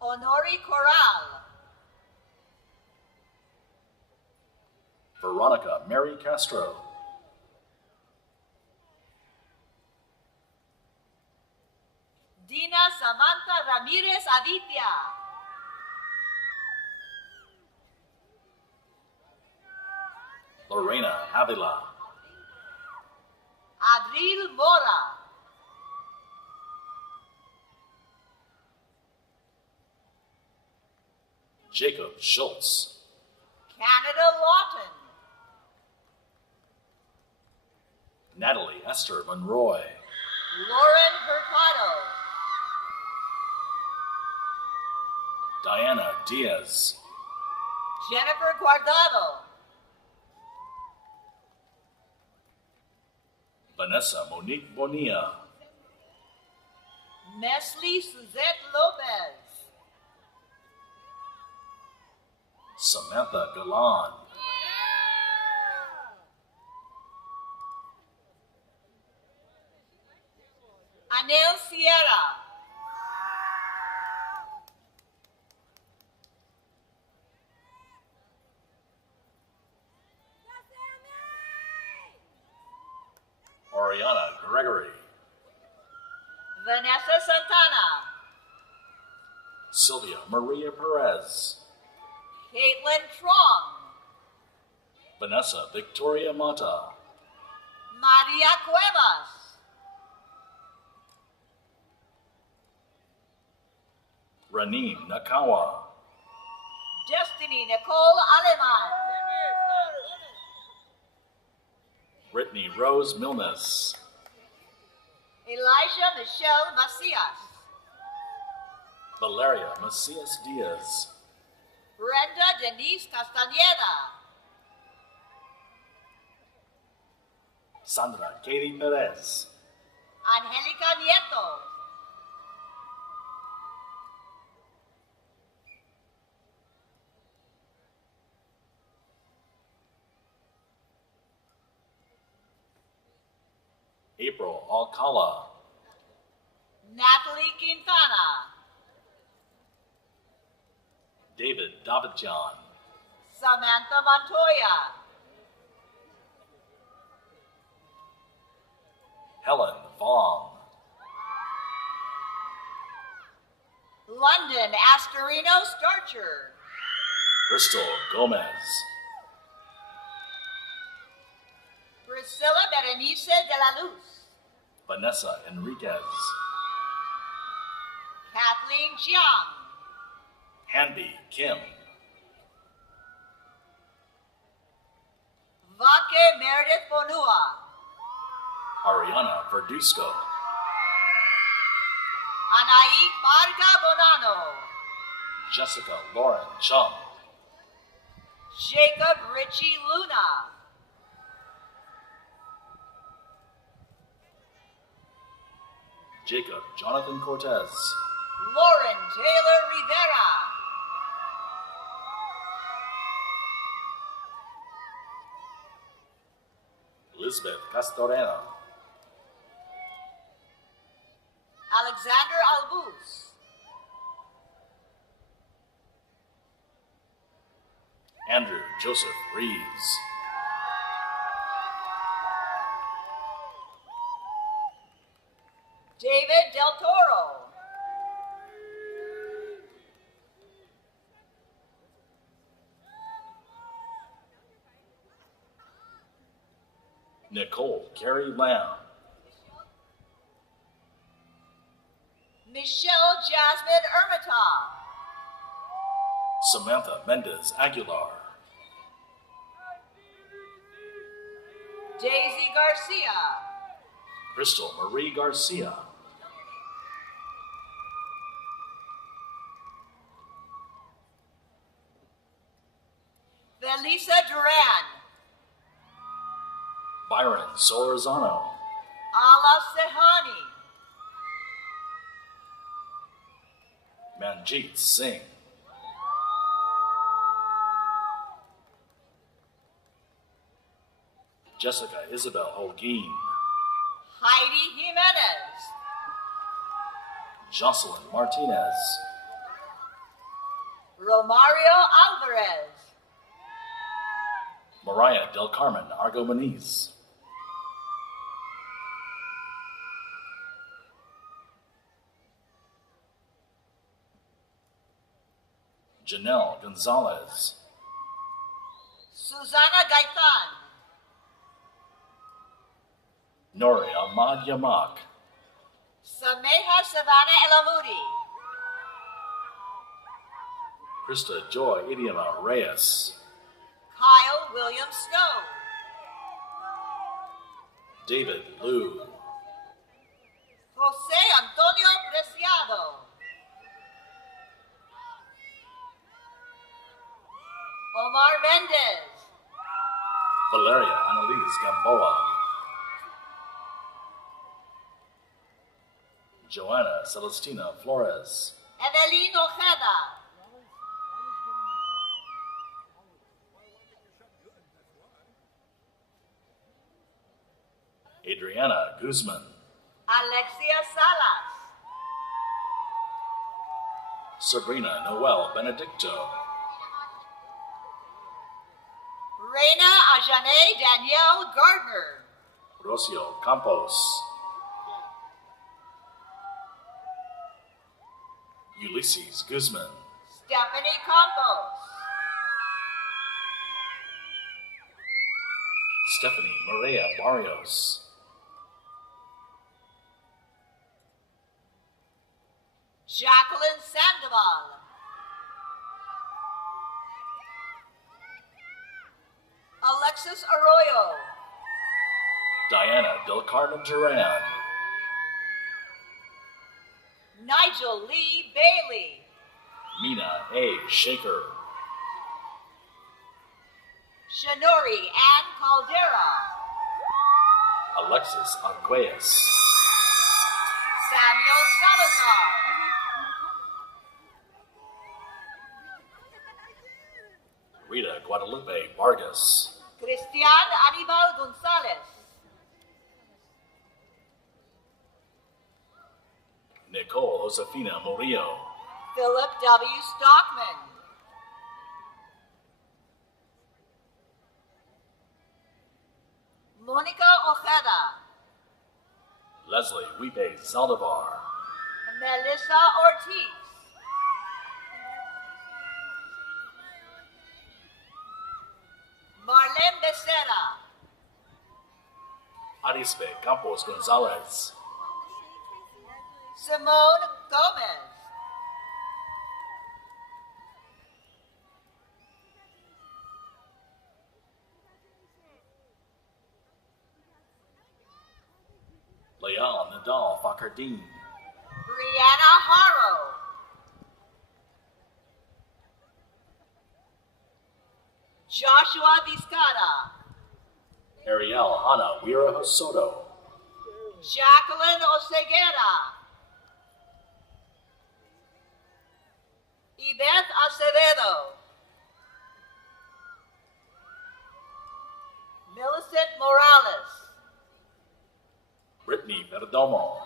Honori Corral, Veronica Mary Castro, Dina Samantha Ramirez Aditya, Lorena Avila, Adril Mora, Jacob Schultz, Canada Lawton, Natalie Esther Monroy, Lauren Hurtado, Diana Diaz, Jennifer Guardado, Vanessa Monique Bonilla, Mesli Suzette Lopez, Samantha Galan, Anel Sierra, Oriana Gregory, Vanessa Santana, Sylvia Maria Perez, Caitlin Trong, Vanessa Victoria Mata, Maria Cuevas, Ranim Nakawa, Destiny Nicole Aleman, Brittany Rose Milnes, Elijah Michelle Macias, Valeria Macias Diaz, Brenda Denise Castañeda, Sandra Katie Perez, Angelica Nieto, April Alcala, Natalie Quintana, David Davidjan, Samantha Montoya, Helen Vong, London Astorino Starcher, Crystal Gomez, Priscilla Berenice de la Luz, Vanessa Enriquez, Kathleen Jiang, Hanby Kim, Vake Meredith Bonua, Ariana Verduzco, Anaí Varga Bonano, Jessica Lauren Chung, Jacob Richie Luna, Jacob Jonathan Cortez, Lauren Taylor Rivera, Elizabeth Castorena, Alexander Albus, Andrew Joseph Reeves, David Del Toro, Nicole Carey Lamb, Michelle Jasmine Ermitage, Samantha Mendez Aguilar, Daisy Garcia, Crystal Marie Garcia, Felisa Duran, Byron Solorzano, Ala Sehani, Manjeet Singh, Jessica Isabel Holguin, Heidi Jimenez, Jocelyn Martinez, Romario Alvarez, Mariah Del Carmen Argomeniz, Janelle Gonzalez, Susana Gaitan, Nori Ahmad Yamak, Sameha Savannah Elamudi, Krista Joy Idioma Reyes, Kyle William Snow, David Liu, Jose Antonio Preciado, Omar Mendez, Valeria Annalise Gamboa, Joanna Celestina Flores, Evelyn Ojeda, Adriana Guzman, Alexia Salas, Sabrina Noel Benedicto, Reina Ajane Danielle Gardner, Rocio Campos, Ulysses Guzman, Stephanie Campos, Stephanie Maria Barrios, Jacqueline Sandoval, Alexis Arroyo, Diana Del Carmen Duran, Nigel Lee Bailey, Mina A. Shaker, Shanori Ann Caldera, Alexis Arguelles, Samuel Salazar, Rita Guadalupe Vargas, Cristian Anibal Gonzalez, Nicole Josefina Murillo, Philip W. Stockman, Monica Ojeda, Leslie Wipe Zaldivar, Melissa Ortiz, Marlene Becerra, Arispe Campos Gonzalez, Simone Gomez, Leal Nadal Fakardin, Brianna Haro, Joshua Vizcada, Ariel Hana Wira Hosoto, Jacqueline Oseguera, Ibeth Acevedo. Millicent Morales. Brittany Perdomo.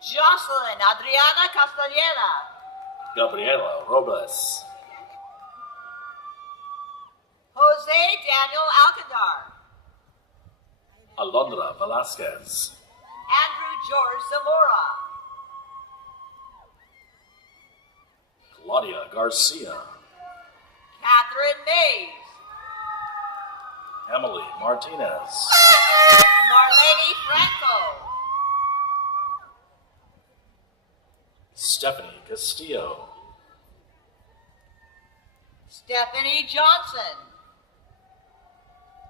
Jocelyn Adriana Castañeda. Gabriela Robles. Jose Daniel Alcandar. Alondra Velasquez. Andrew George Zamora. Claudia Garcia. Catherine Mays. Emily Martinez. Marlene Franco. Stephanie Castillo. Stephanie Johnson.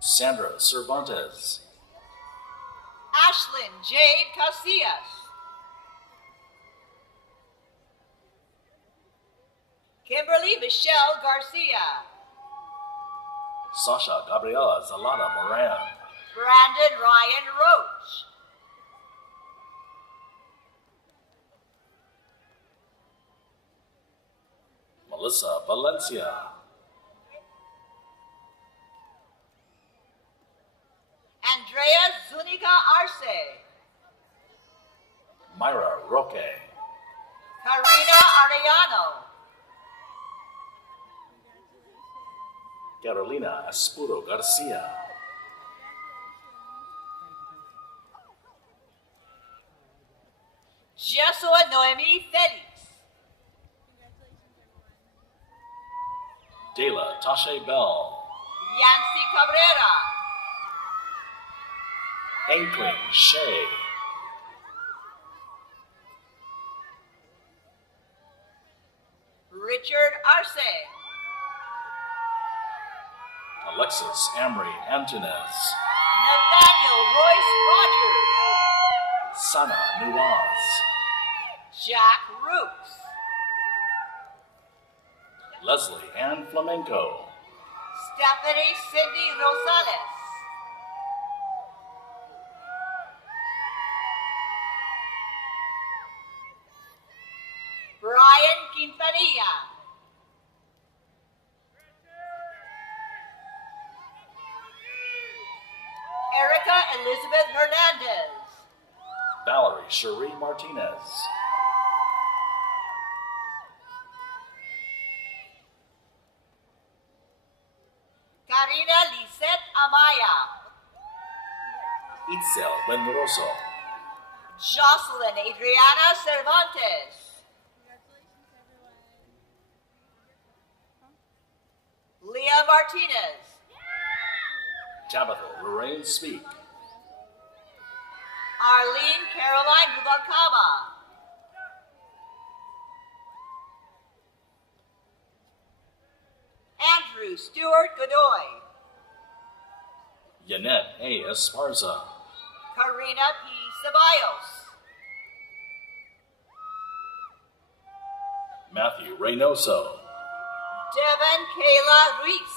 Sandra Cervantes. Ashlyn Jade Casillas. Kimberly Michelle Garcia. Sasha Gabriela Zalada Moran. Brandon Ryan Roach. Melissa Valencia. Andrea Zuniga Arce. Myra Roque. Karina Arellano. Carolina Espuro Garcia. Jesua Noemi Felix. Dela Tashe Bell. Yancy Cabrera. Ankling Shea. Richard Arce. Alexis Amory Antunes. Nathaniel Royce Rogers. Sana Nuaz. Jack Rooks. Leslie Ann Flamenco. Stephanie Cindy Rosales. Brian Quintanilla. Erica Elizabeth Hernandez. Valerie Cherie Martinez. Karina Lisette Amaya. Itzel Benroso. Jocelyn Adriana Cervantes. Leah Martinez. Tabitha Lorraine Speak. Arlene Caroline Rubalcaba. Andrew Stewart Godoy. Yanette A. Esparza. Karina P. Ceballos. Matthew Reynoso. Devin Kayla Ruiz.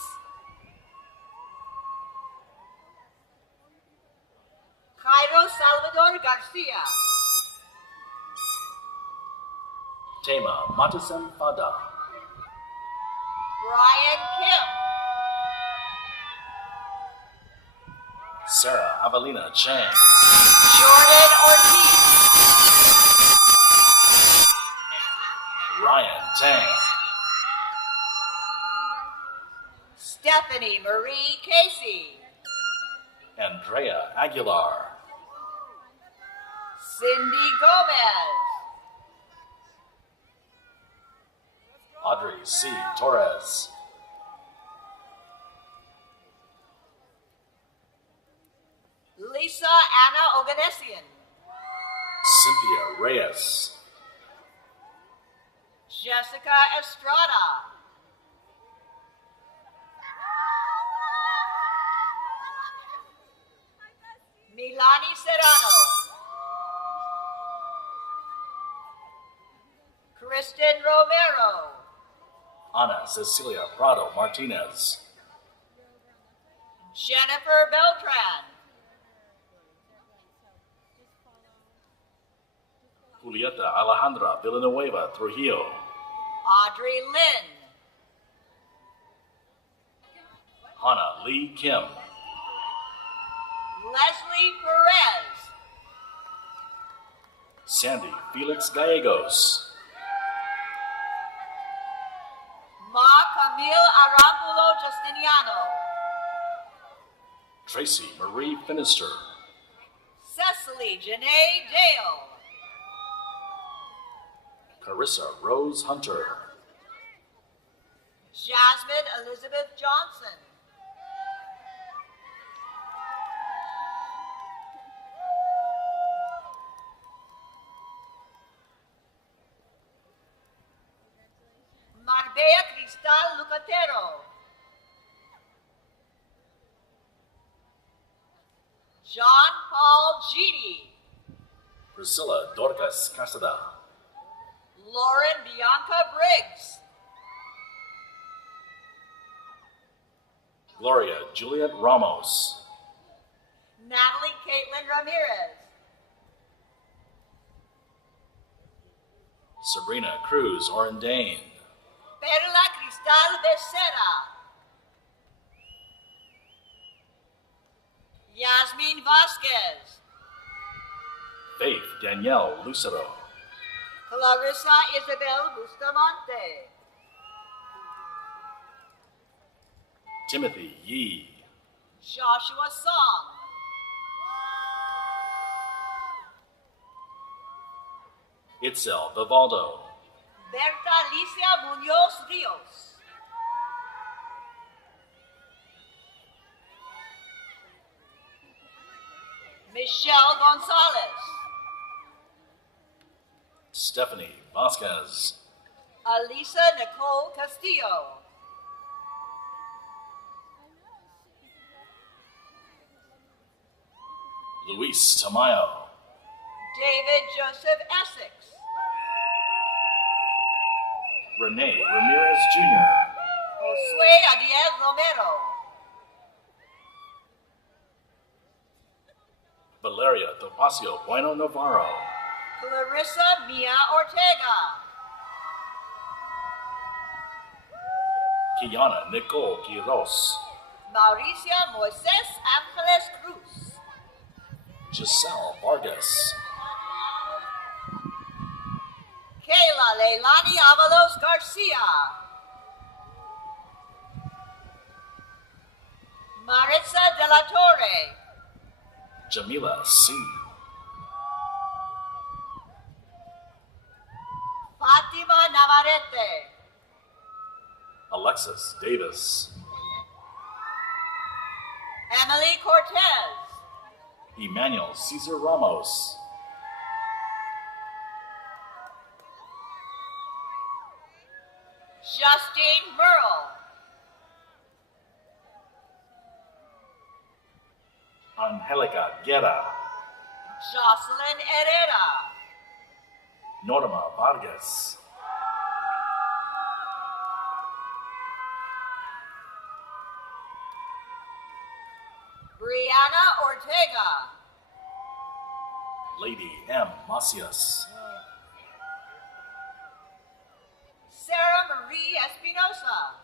Jairo Salvador Garcia. Tema Matasen Fada. Brian Kim. Sarah Avelina Chang. Jordan Ortiz. Ryan Tang. Stephanie Marie Casey. Andrea Aguilar. Cindy Gomez. Audrey C. Torres. Lisa Anna Oganessian. Cynthia Reyes. Jessica Estrada. Milani Serrano. Kristen Romero. Ana Cecilia Prado Martinez. Jennifer Beltran. Julieta Alejandra Villanueva Trujillo. Audrey Lynn, Hannah Lee Kim. Leslie Perez, Sandy Felix Gallegos. Ma Camille Arambulo Justiniano, Tracy Marie Finister. Cecily Janae Dale, Carissa Rose Hunter. Jasmine Elizabeth Johnson, Marbella Cristal Lucatero, John Paul Gidi, Priscilla Dorcas Casada. Lauren Bianca Briggs, Gloria Juliet Ramos. Natalie Caitlin Ramirez, Sabrina Cruz Orendane. Perla Cristal Becerra, Yasmin Vasquez, Faith Danielle Lucero. Clarissa Isabel Bustamante, Timothy Yee. Joshua Song, Itzel Vivaldo. Berta Alicia Munoz Rios, Michelle Gonzalez, Stephanie Vasquez. Alisa Nicole Castillo, Luis Tamayo. David Joseph Essex, Renee Ramirez Jr. Josue Adiel Romero, Valeria Topacio Bueno Navarro. Clarissa Mia Ortega, Kiana Nicole Quiros. Mauricia Moises Angeles Cruz, Giselle Vargas. Kayla Leilani Avalos Garcia, Maritza De La Torre, Jamila C. Fatima Navarrete, Alexis Davis. Emily Cortez, Emmanuel Cesar Ramos. Justine Merle, Angelica Guerra. Jocelyn Herrera, Norma Vargas. Brianna Ortega, Lady M. Macias. Sarah Marie Espinosa,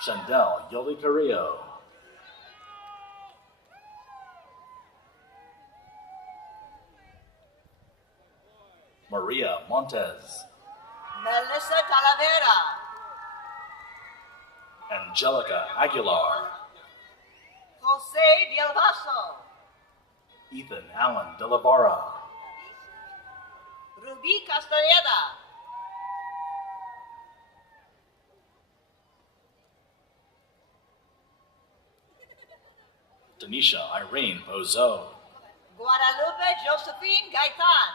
Chandel Yoli Carrillo. Maria Montez. Melissa Talavera, Angelica Aguilar. Jose Del Vaso, Ethan Allen De La Barra. Ruby Castaneda, Tanisha Irene Bozo. Guadalupe Josephine Gaitan,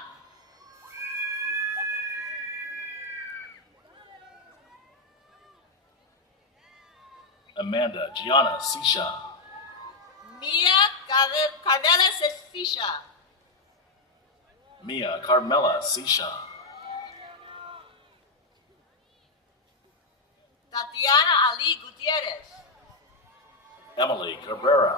Amanda Gianna Sisha. Mia Carmela Cestisha, Mia Carmela Sisha. Tatiana Ali Gutierrez, Emily Cabrera.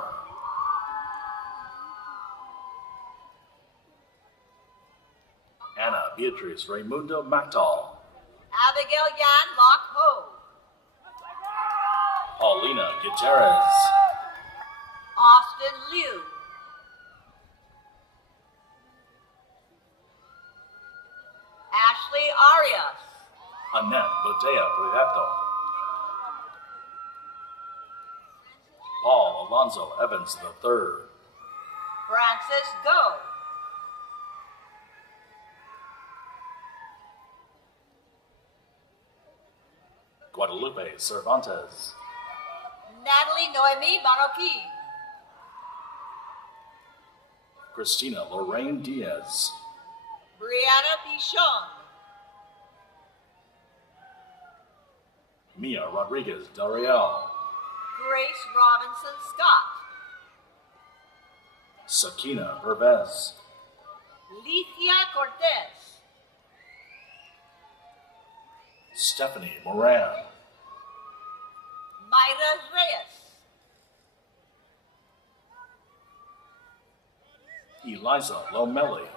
Anna Beatriz Raimundo Mactal. Abigail Yan Lock Ho. Paulina Gutierrez. Austin Liu. Ashley Arias. Annette Botea Prieto. Paul Alonzo Evans III. Francis Go. Guadalupe Cervantes. Natalie Noemi Marroquin. Christina Lorraine Diaz. Brianna Pichon. Mia Rodriguez Dariel. Grace Robinson Scott. Sakina Hervez. Ligia Cortez. Stephanie Moran. Mayra Reyes. Eliza Lomelli.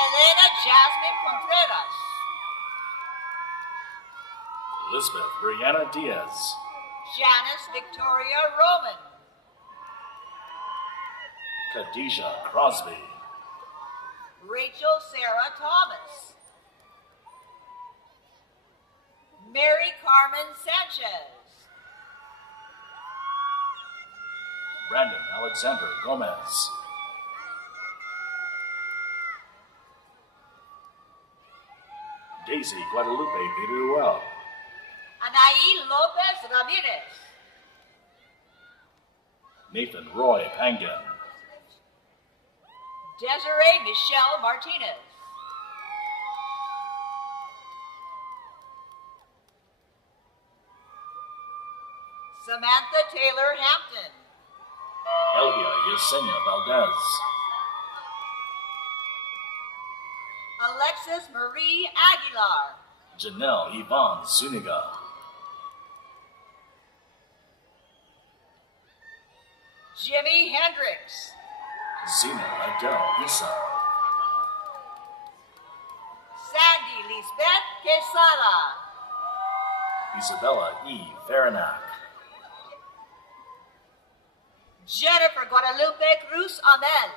Elena Jasmine Contreras. Elizabeth Brianna Diaz. Janice Victoria Roman. Khadijah Crosby. Rachel Sarah Thomas. Mary Carmen Sanchez. Brandon Alexander Gomez. Daisy Guadalupe Viruel. Anaí Lopez Ramirez. Nathan Roy Pangan. Desiree Michelle Martinez. Samantha Taylor Hampton. Elvia Yesenia Valdez. Alexis Marie Aguilar. Janelle Yvonne Zuniga. Jimmy Hendricks. Zena Adele Issa. Sandy Lisbeth Quesada. Isabella E. Varanac. Jennifer Guadalupe Cruz Amel.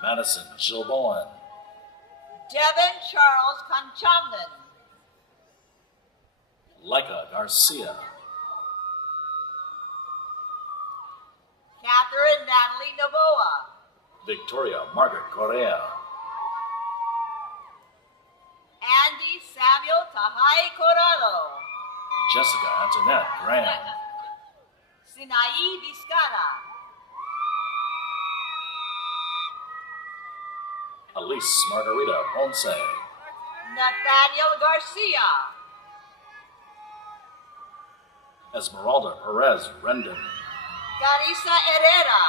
Madison Gilboan. Devin Charles Conchamnon. Leica Garcia. Catherine Natalie Novoa. Victoria Margaret Correa. Andy Samuel Tahai Corrado. Jessica Antoinette Graham. Sinaí Vizcara. Elise Margarita Ponce. Nathaniel Garcia. Esmeralda Perez Rendon. Carissa Herrera.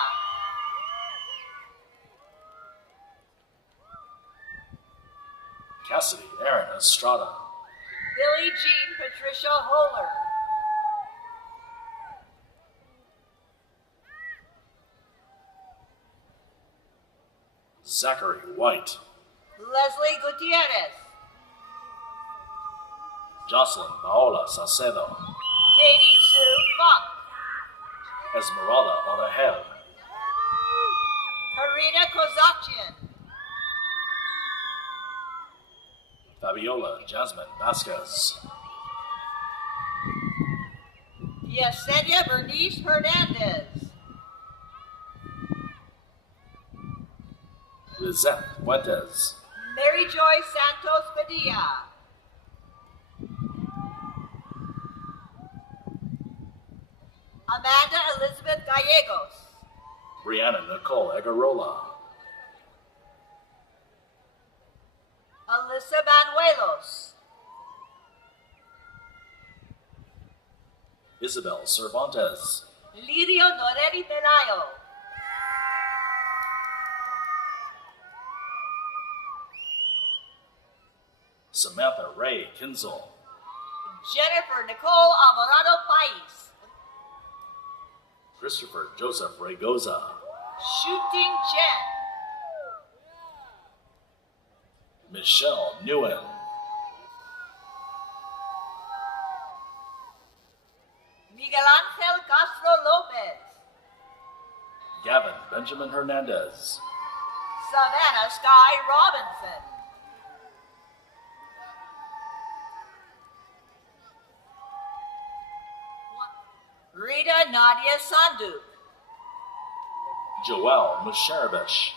Cassidy Aaron Estrada. Billie Jean Patricia Holler. Zachary White. Leslie Gutierrez. Jocelyn Paola Sacedo. Katie Sue Funk. Esmeralda Orahel. Karina Kozakian. Fabiola Jasmine Vasquez. Yesenia Bernice Hernandez. Lizette Fuentes. Mary Joy Santos Padilla. Amanda Elizabeth Gallegos. Brianna Nicole Egarola. Alyssa Banuelos. Isabel Cervantes. Lirio Noreri Pelayo. Samantha Ray Kinzel. Jennifer Nicole Alvarado Pais. Christopher Joseph Regoza. Shooting Chen. Michelle Nguyen. Miguel Angel Castro Lopez. Gavin Benjamin Hernandez. Savannah Sky Robinson. Rita Nadia Sanduk. Joel Musharabish.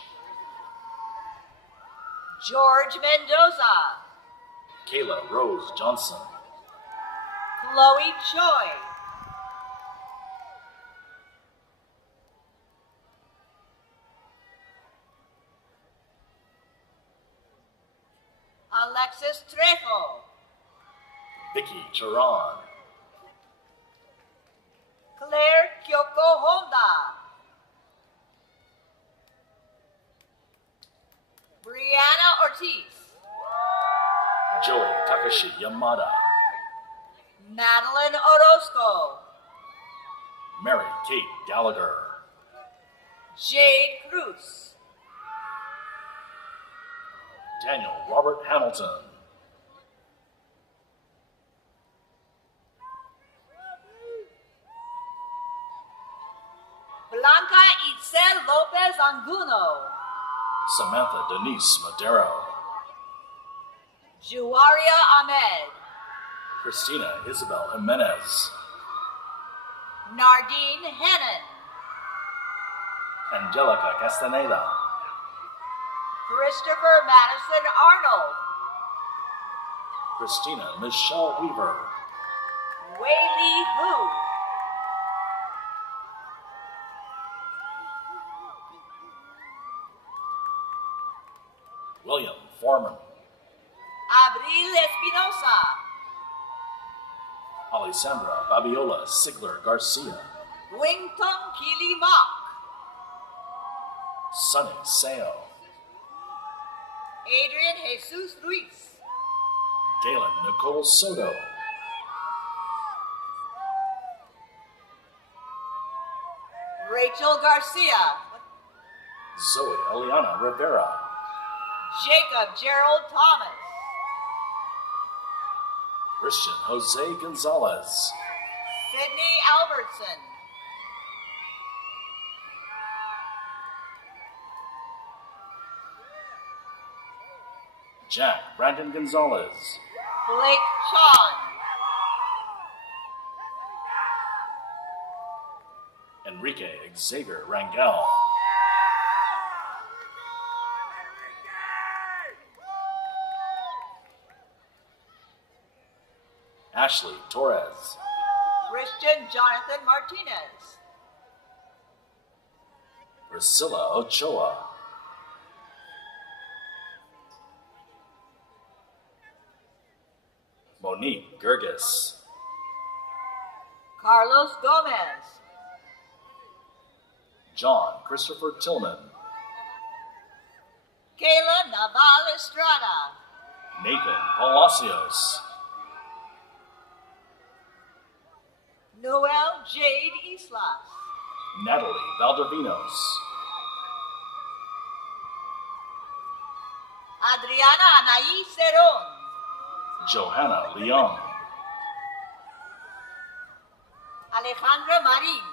George Mendoza. Kayla Rose Johnson. Chloe Choi. Alexis Trejo. Vicky Charan. Claire Kyoko Honda. Brianna Ortiz. Joey Takashi Yamada. Madeline Orozco. Mary Kate Gallagher. Jade Cruz. Daniel Robert Hamilton. Blanca Itzel Lopez Anguno. Samantha Denise Madero. Juaria Ahmed. Christina Isabel Jimenez. Nardine Hennon. Angelica Castaneda. Christopher Madison Arnold. Christina Michelle Weaver. Wei Lee Hu. William Foreman. Abril Espinosa. Alessandra Babiola Sigler Garcia. Wington Kili Mok. Sunny Seo. Adrian Jesus Ruiz. Galen Nicole Soto. Rachel Garcia. Zoe Eliana Rivera. Jacob Gerald Thomas. Christian Jose Gonzalez. Sydney Albertson. Jack Brandon Gonzalez. Blake Sean. Enrique Xavier Rangel. Ashley Torres. Christian Jonathan Martinez. Priscilla Ochoa. Monique Gerges. Carlos Gomez. John Christopher Tillman. Kayla Naval Estrada. Nathan Palacios. Noel Jade Islas. Natalie Valdovinos. Adriana Anaí Cerón. Johanna Leong. Alejandra Marín.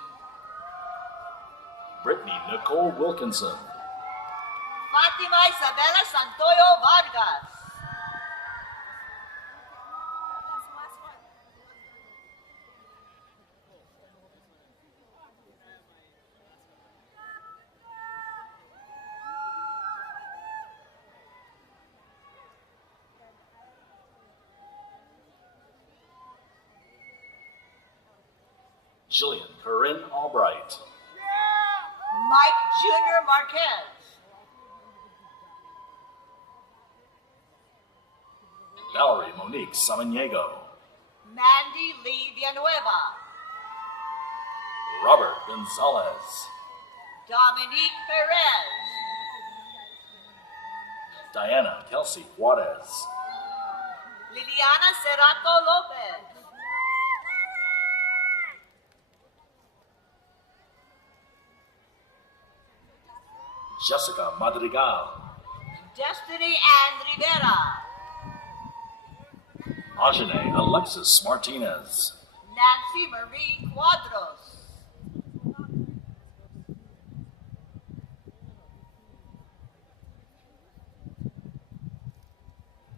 Brittany Nicole Wilkinson. Fátima Isabela Santoyo Vargas. Jillian Corinne Albright. Mike Jr. Marquez. Valerie Monique Samaniego. Mandy Lee Villanueva. Robert Gonzalez. Dominique Perez. Diana Kelsey Juarez. Liliana Cerato Lopez. Jessica Madrigal, Destiny Ann Rivera, Ajane Alexis Martinez, Nancy Marie Cuadros,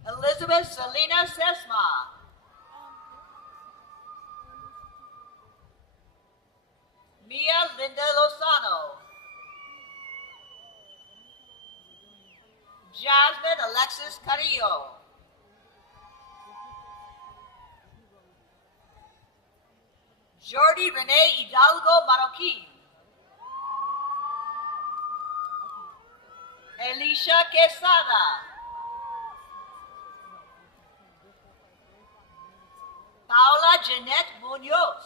Elizabeth Selena Sesma, Mia Linda Lozano, Jasmine Alexis Carrillo, Jordi Renee Hidalgo Marroquin, Elisha Quesada, Paula Jeanette Munoz,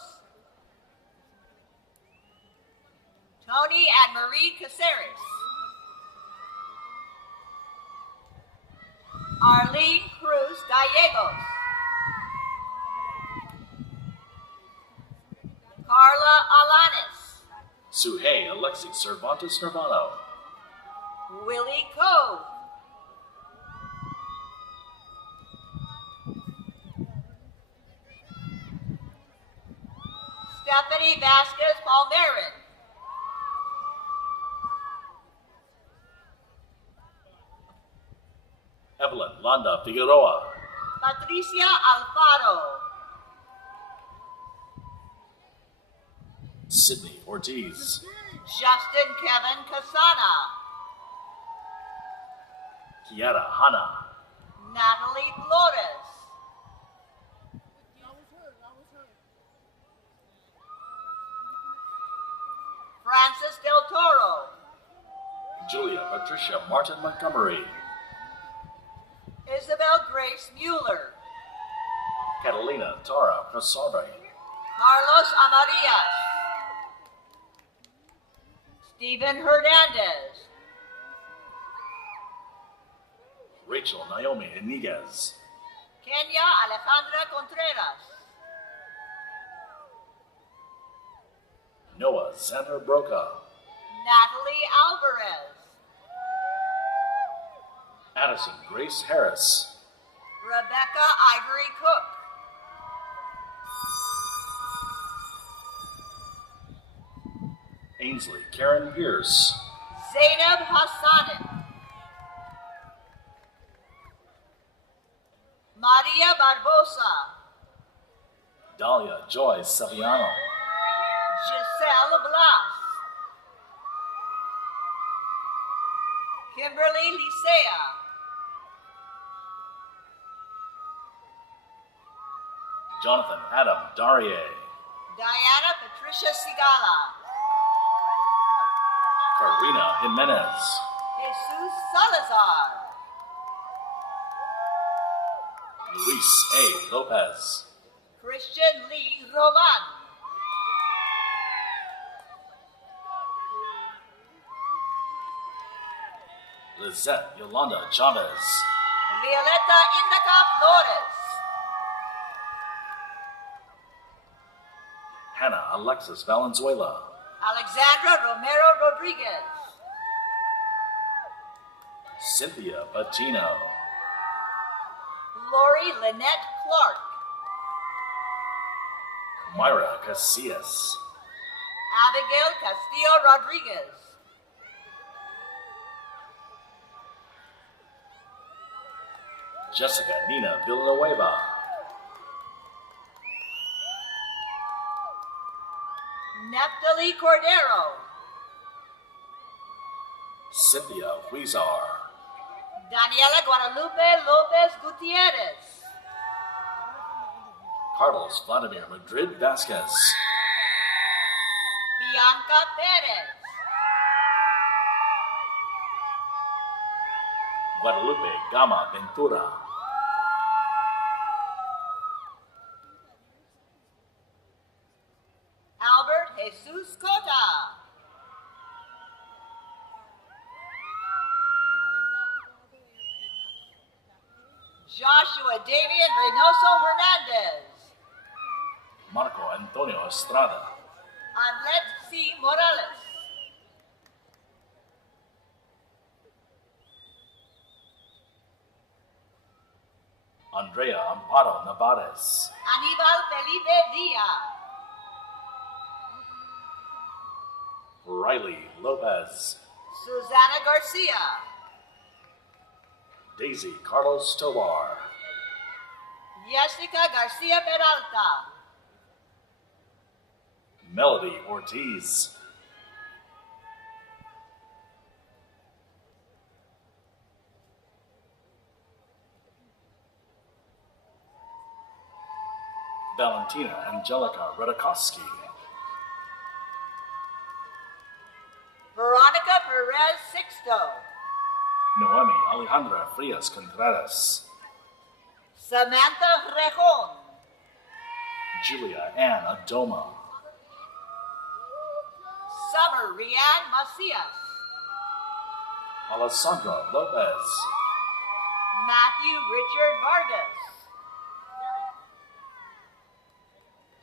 Tony and Marie Caceres, Arlene Cruz Gallegos, Carla Alanis, Suhey Alexi Cervantes Nirvano, Willie Cove, Stephanie Vasquez Palmerin, Evelyn Landa Figueroa, Patricia Alfaro, Sydney Ortiz, Justin Kevin Casana, Kiara Hanna, Natalie Flores, Francis Del Toro, Julia Patricia Martin Montgomery, Isabel Grace Mueller, Catalina Tara Casarbe, Carlos Amarillas, Stephen Hernandez, Rachel Naomi Iniguez, Kenya Alejandra Contreras, Noah Xander Broca, Natalie Alvarez, Addison Grace Harris, Rebecca Ivory Cook, Ainsley Karen Pierce, Zainab Hassanin, Maria Barbosa, Dahlia Joy Saviano, Giselle Blas, Kimberly Licea, Jonathan Adam Darie, Diana Patricia Sigala, Karina Jimenez, Jesus Salazar, Luis A. Lopez, Christian Lee Roman, Lizette Yolanda Chavez, Violeta Indica Flores, Hannah Alexis Valenzuela, Alexandra Romero Rodriguez, Cynthia Patino, Lori Lynette Clark, Myra Casillas, Abigail Castillo Rodriguez, Jessica Nina Villanueva, Neftali Cordero, Cynthia Huizar, Daniela Guadalupe Lopez Gutierrez, Carlos Vladimir Madrid Vasquez, Bianca Perez, Guadalupe Gama Ventura, Albert Jesus Cota, Joshua Damian Reynoso Hernandez, Marco Antonio Estrada, Arlet C. Morales, Andrea Amparo Navarez, Aníbal Felipe Díaz, Riley Lopez, Susana Garcia, Daisy Carlos Tovar, Jessica Garcia Peralta, Melody Ortiz, Valentina Angelica Redakowski, Veronica Perez Sixto, Noemi Alejandra Frias Contreras, Samantha Rejon, Julia Ann Adoma, Summer Rianne Macias, Alessandra Lopez, Matthew Richard Vargas,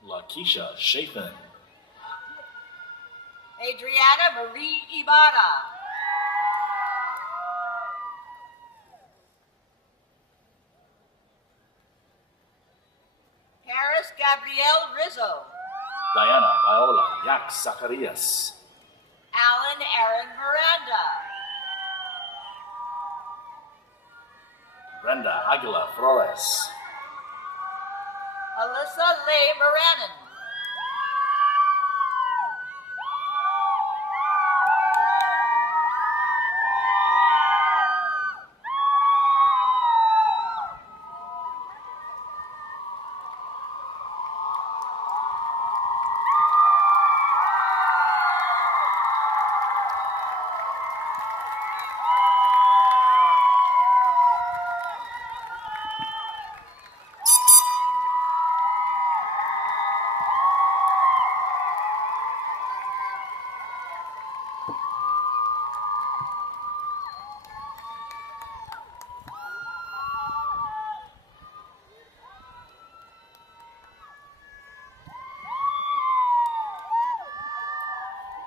Lakeisha Chafin, Adriana Marie Ibarra, Paris Gabrielle Rizzo, Diana Viola Yak Zacarias, Alan Aaron Miranda, Brenda Aguila Flores, Alyssa Leigh Moranin,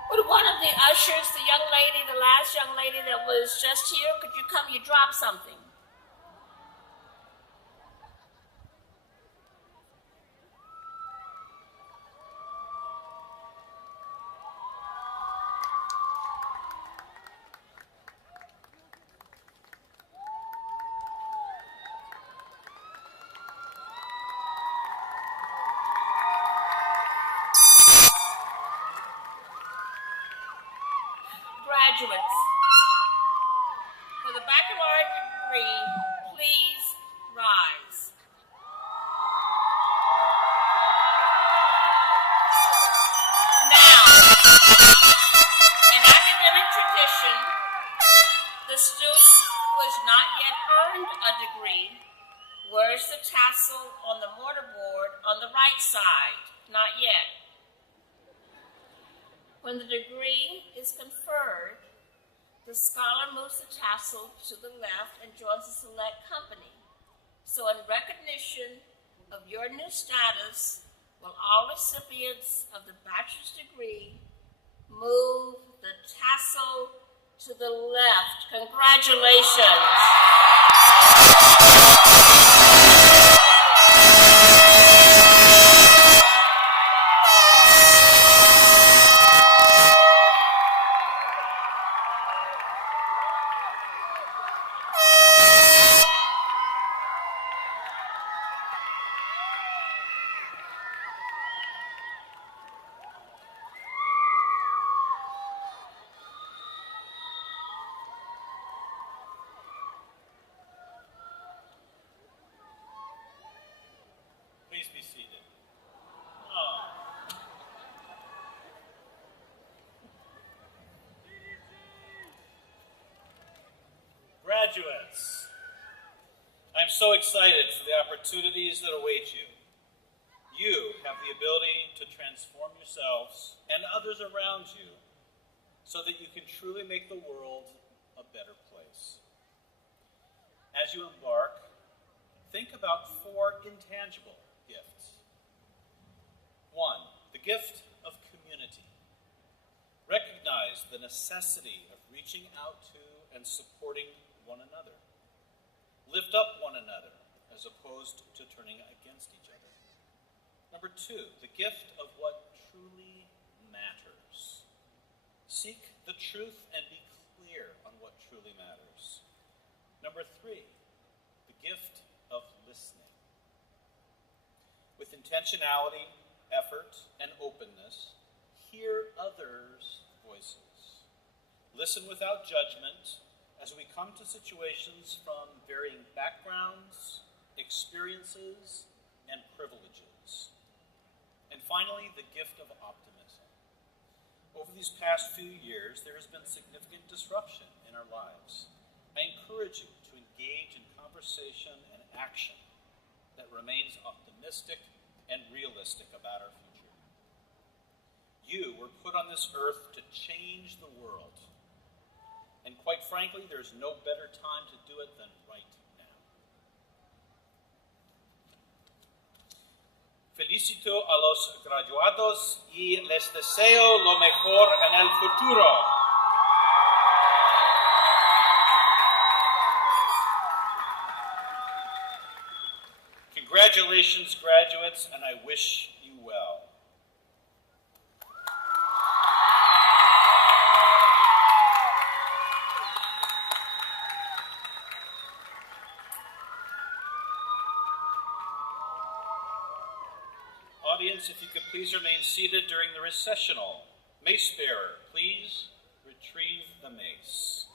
Would one of the ushers, the young lady, the last young lady that was just here, could you come? You dropped something. Graduates, for the baccalaureate degree, please rise. Now, in academic tradition, the student who has not yet earned a degree wears the tassel on the mortarboard on the right side. Not yet. When the degree is conferred, the scholar moves the tassel to the left and joins the select company. So in recognition of your new status, will all recipients of the bachelor's degree move the tassel to the left. Congratulations. Please be seated. Graduates, I'm so excited for the opportunities that await you. You have the ability to transform yourselves and others around you so that you can truly make the world a better place. As you embark, think about 4 intangible gifts. 1, the gift of community. Recognize the necessity of reaching out to and supporting one another. Lift up one another as opposed to turning against each other. Number 2, the gift of what truly matters. Seek the truth and be clear on what truly matters. Number 3, the gift of listening. With intentionality, effort, and openness, hear others' voices. Listen without judgment as we come to situations from varying backgrounds, experiences, and privileges. And finally, the gift of optimism. Over these past few years, there has been significant disruption in our lives. I encourage you to engage in conversation and action that remains optimistic and realistic about our future. You were put on this earth to change the world. And quite frankly, there's no better time to do it than right now. Felicito a los graduados y les deseo lo mejor en el futuro. Congratulations, graduates, and I wish you well. Audience, if you could please remain seated during the recessional. Mace bearer, please retrieve the mace.